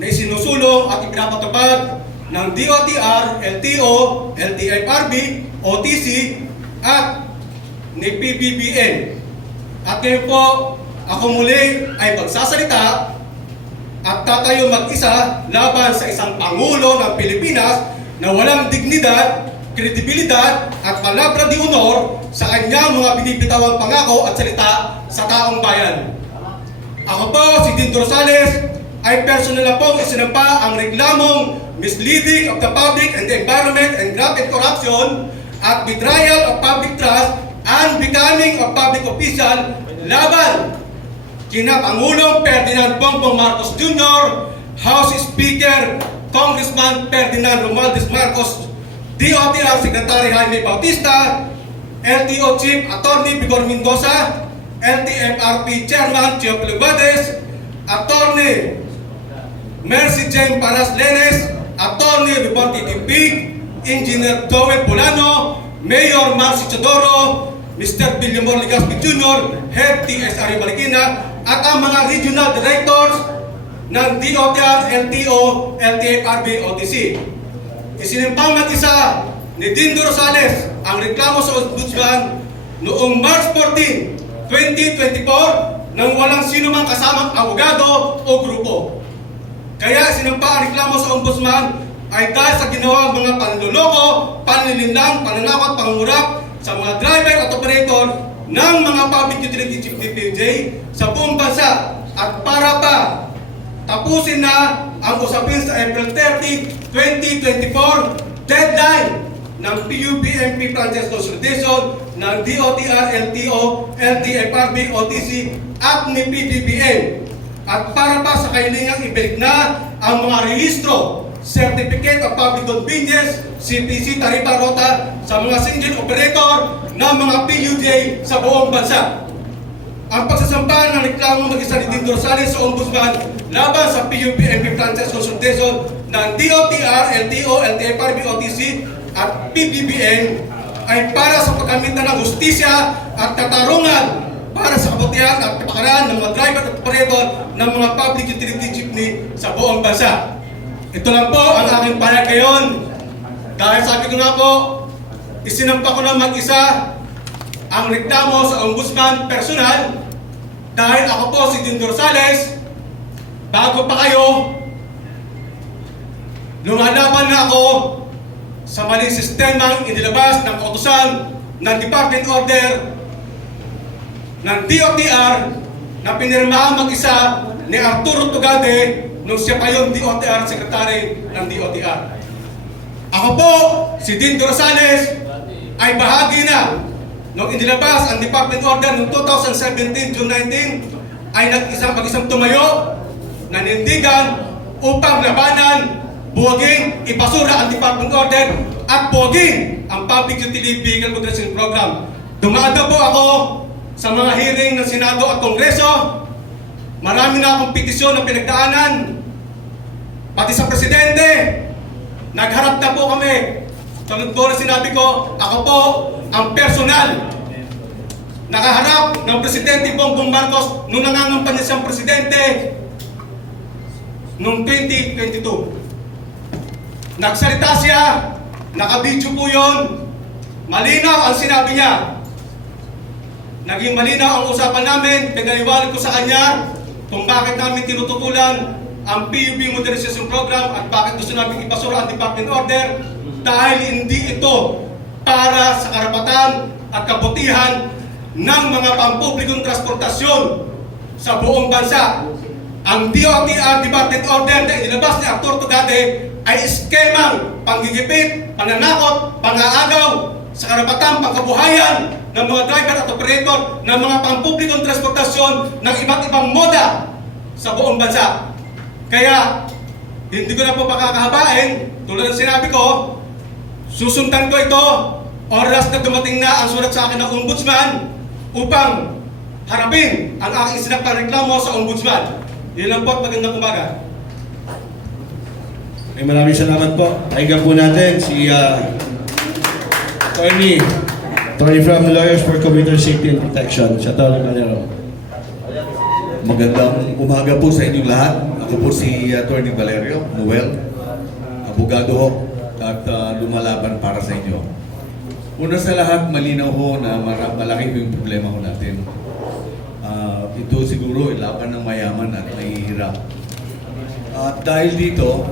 na isinusulong at ipinapatupad ng DOTR, LTO, LTFRB, OTC at ni PBBM. At ngayon po, ako muli ay magsasalita at tatayo mag-isa laban sa isang Pangulo ng Pilipinas na walang dignidad, kredibilidad at palabra di honor sa kanyang mga binibitawang pangako at salita sa taong bayan. Ako po, si Dindo Rosales, ay personal na pong isinampa ang reklamong misleading of the public and the environment and graft corruption at betrayal of public trust and becoming a public official laban kina Pangulong Ferdinand Bongbong Marcos Jr., House Speaker Congressman Ferdinand Romualdez Marcos, DOTR Secretary Jaime Bautista, LTO Chief Attorney Vigor Mendoza, LTFRB Chairman Teofilo Valdez, Attorney Mercy Jane Paras Lenes, Attorney Reporti Timpig, Engineer Joel Bolano, Mayor Marcy Chodoro, Mr. Villamor Legaspi Jr., Head TSRE Marikina, at ang mga regional directors ng DOTR, LTO, LTFRB, OTC. Isinimpang mag-isa ni Dindo Rosales ang reklamo sa Ombudsman noong March 14, 2024 nang walang sino mang kasamang abogado o grupo. Kaya sinampa ang reklamo sa Ombudsman ay dahil sa ginawang mga panloloko, panlilinlang, pananakot, pangungurap sa mga driver at operator ng mga public utility chief ni PUJ sa buong bansa at para pa tapusin na ang usapin sa April 30, 2024 deadline ng PUBMP franchise consolidation ng DOTR, LTO, LTFRB, OTC at ni PBBM at para pa sa kailangang ibalik na ang mga rehistro, Certificate of Public Convenience, CPC, Taripa Rota sa mga single operator ng mga PUJ sa buong bansa. Ang pagsasampa ng reklamo mag-isa ni Dindo Rosales sa Ombudsman laban sa PUBMP franchise consultation ng DOTR, LTO, LTFRB, OTC at PBBM ay para sa pagkamitan ng hustisya at katarungan para sa kabutihan at kapakanan ng mga driver at operator ng mga public utility jeepney sa buong bansa. Ito lang po ang aking pahayag ngayon. Dahil sabi ko nga po, isinampa ko na mag-isa ang reklamo sa Ombudsman personal dahil ako po si Dindo Rosales, bago pa kayo, lumalaban na ako sa maling sistemang inilabas ng kautusan ng Department Order ng DOTR na pinirmahan mag-isa ni Arturo Tugade nung siya pa yung DOTR Secretary ng DOTR. Ako po, si Dindo Rosales, ay bahagi na nung inilabas ang Department Order noong 2017, June 19, ay mag-isang tumayo, nanindigan upang labanan, buwagin, ipasura ang Department Order at buwagin ang Public Utility Vehicle Modernization Program. Dumaan po ako sa mga hearing ng Senado at Kongreso. Marami na akong petisyon na pinagdaanan. Pati sa Presidente, nagharap na po kami. Tulad po na sinabi ko, ako po ang personal nakaharap ng Presidente Bongbong Marcos nung nangangampanya siyang Presidente noong 2022. Nagsalita siya, nakabidyo po yun, malinaw ang sinabi niya. Naging malinaw ang usapan namin, pinaliwanag ko sa kanya kung bakit namin tinututulan ang PUV Modernization Program at bakit gusto namin ipasura ang Department Order dahil hindi ito para sa karapatan at kabutihan ng mga pampublikong transportasyon sa buong bansa. Ang DOTR Department Order na inilabas ni Arturo Tugade ay eskemang panggigipit, pananakot, pangaagaw sa karapatan, pangkabuhayan ng mga driver at operator ng mga pampublikong transportasyon ng iba't ibang moda sa buong bansa. Kaya, hindi ko na po pakakahabain, tulad ng sinabi ko, susundan ko ito oras na dumating na ang sulat sa akin ng ombudsman upang harapin ang aking isinaktang reklamo sa ombudsman. Yun lang po at magandang umaga. Maraming salamat po. Pakinggan po natin si Attorney from Lawyers for Commuter Safety and Protection, si Attorney Valero. Magandang umaga po sa inyong lahat. Ako po si Attorney Valerio Noel, abogado ho at lumalaban para sa inyo. Una sa lahat, malinaw ho na malaki po yung problema ho natin. Ito siguro laban ng mayaman at mahihirap. At dahil dito,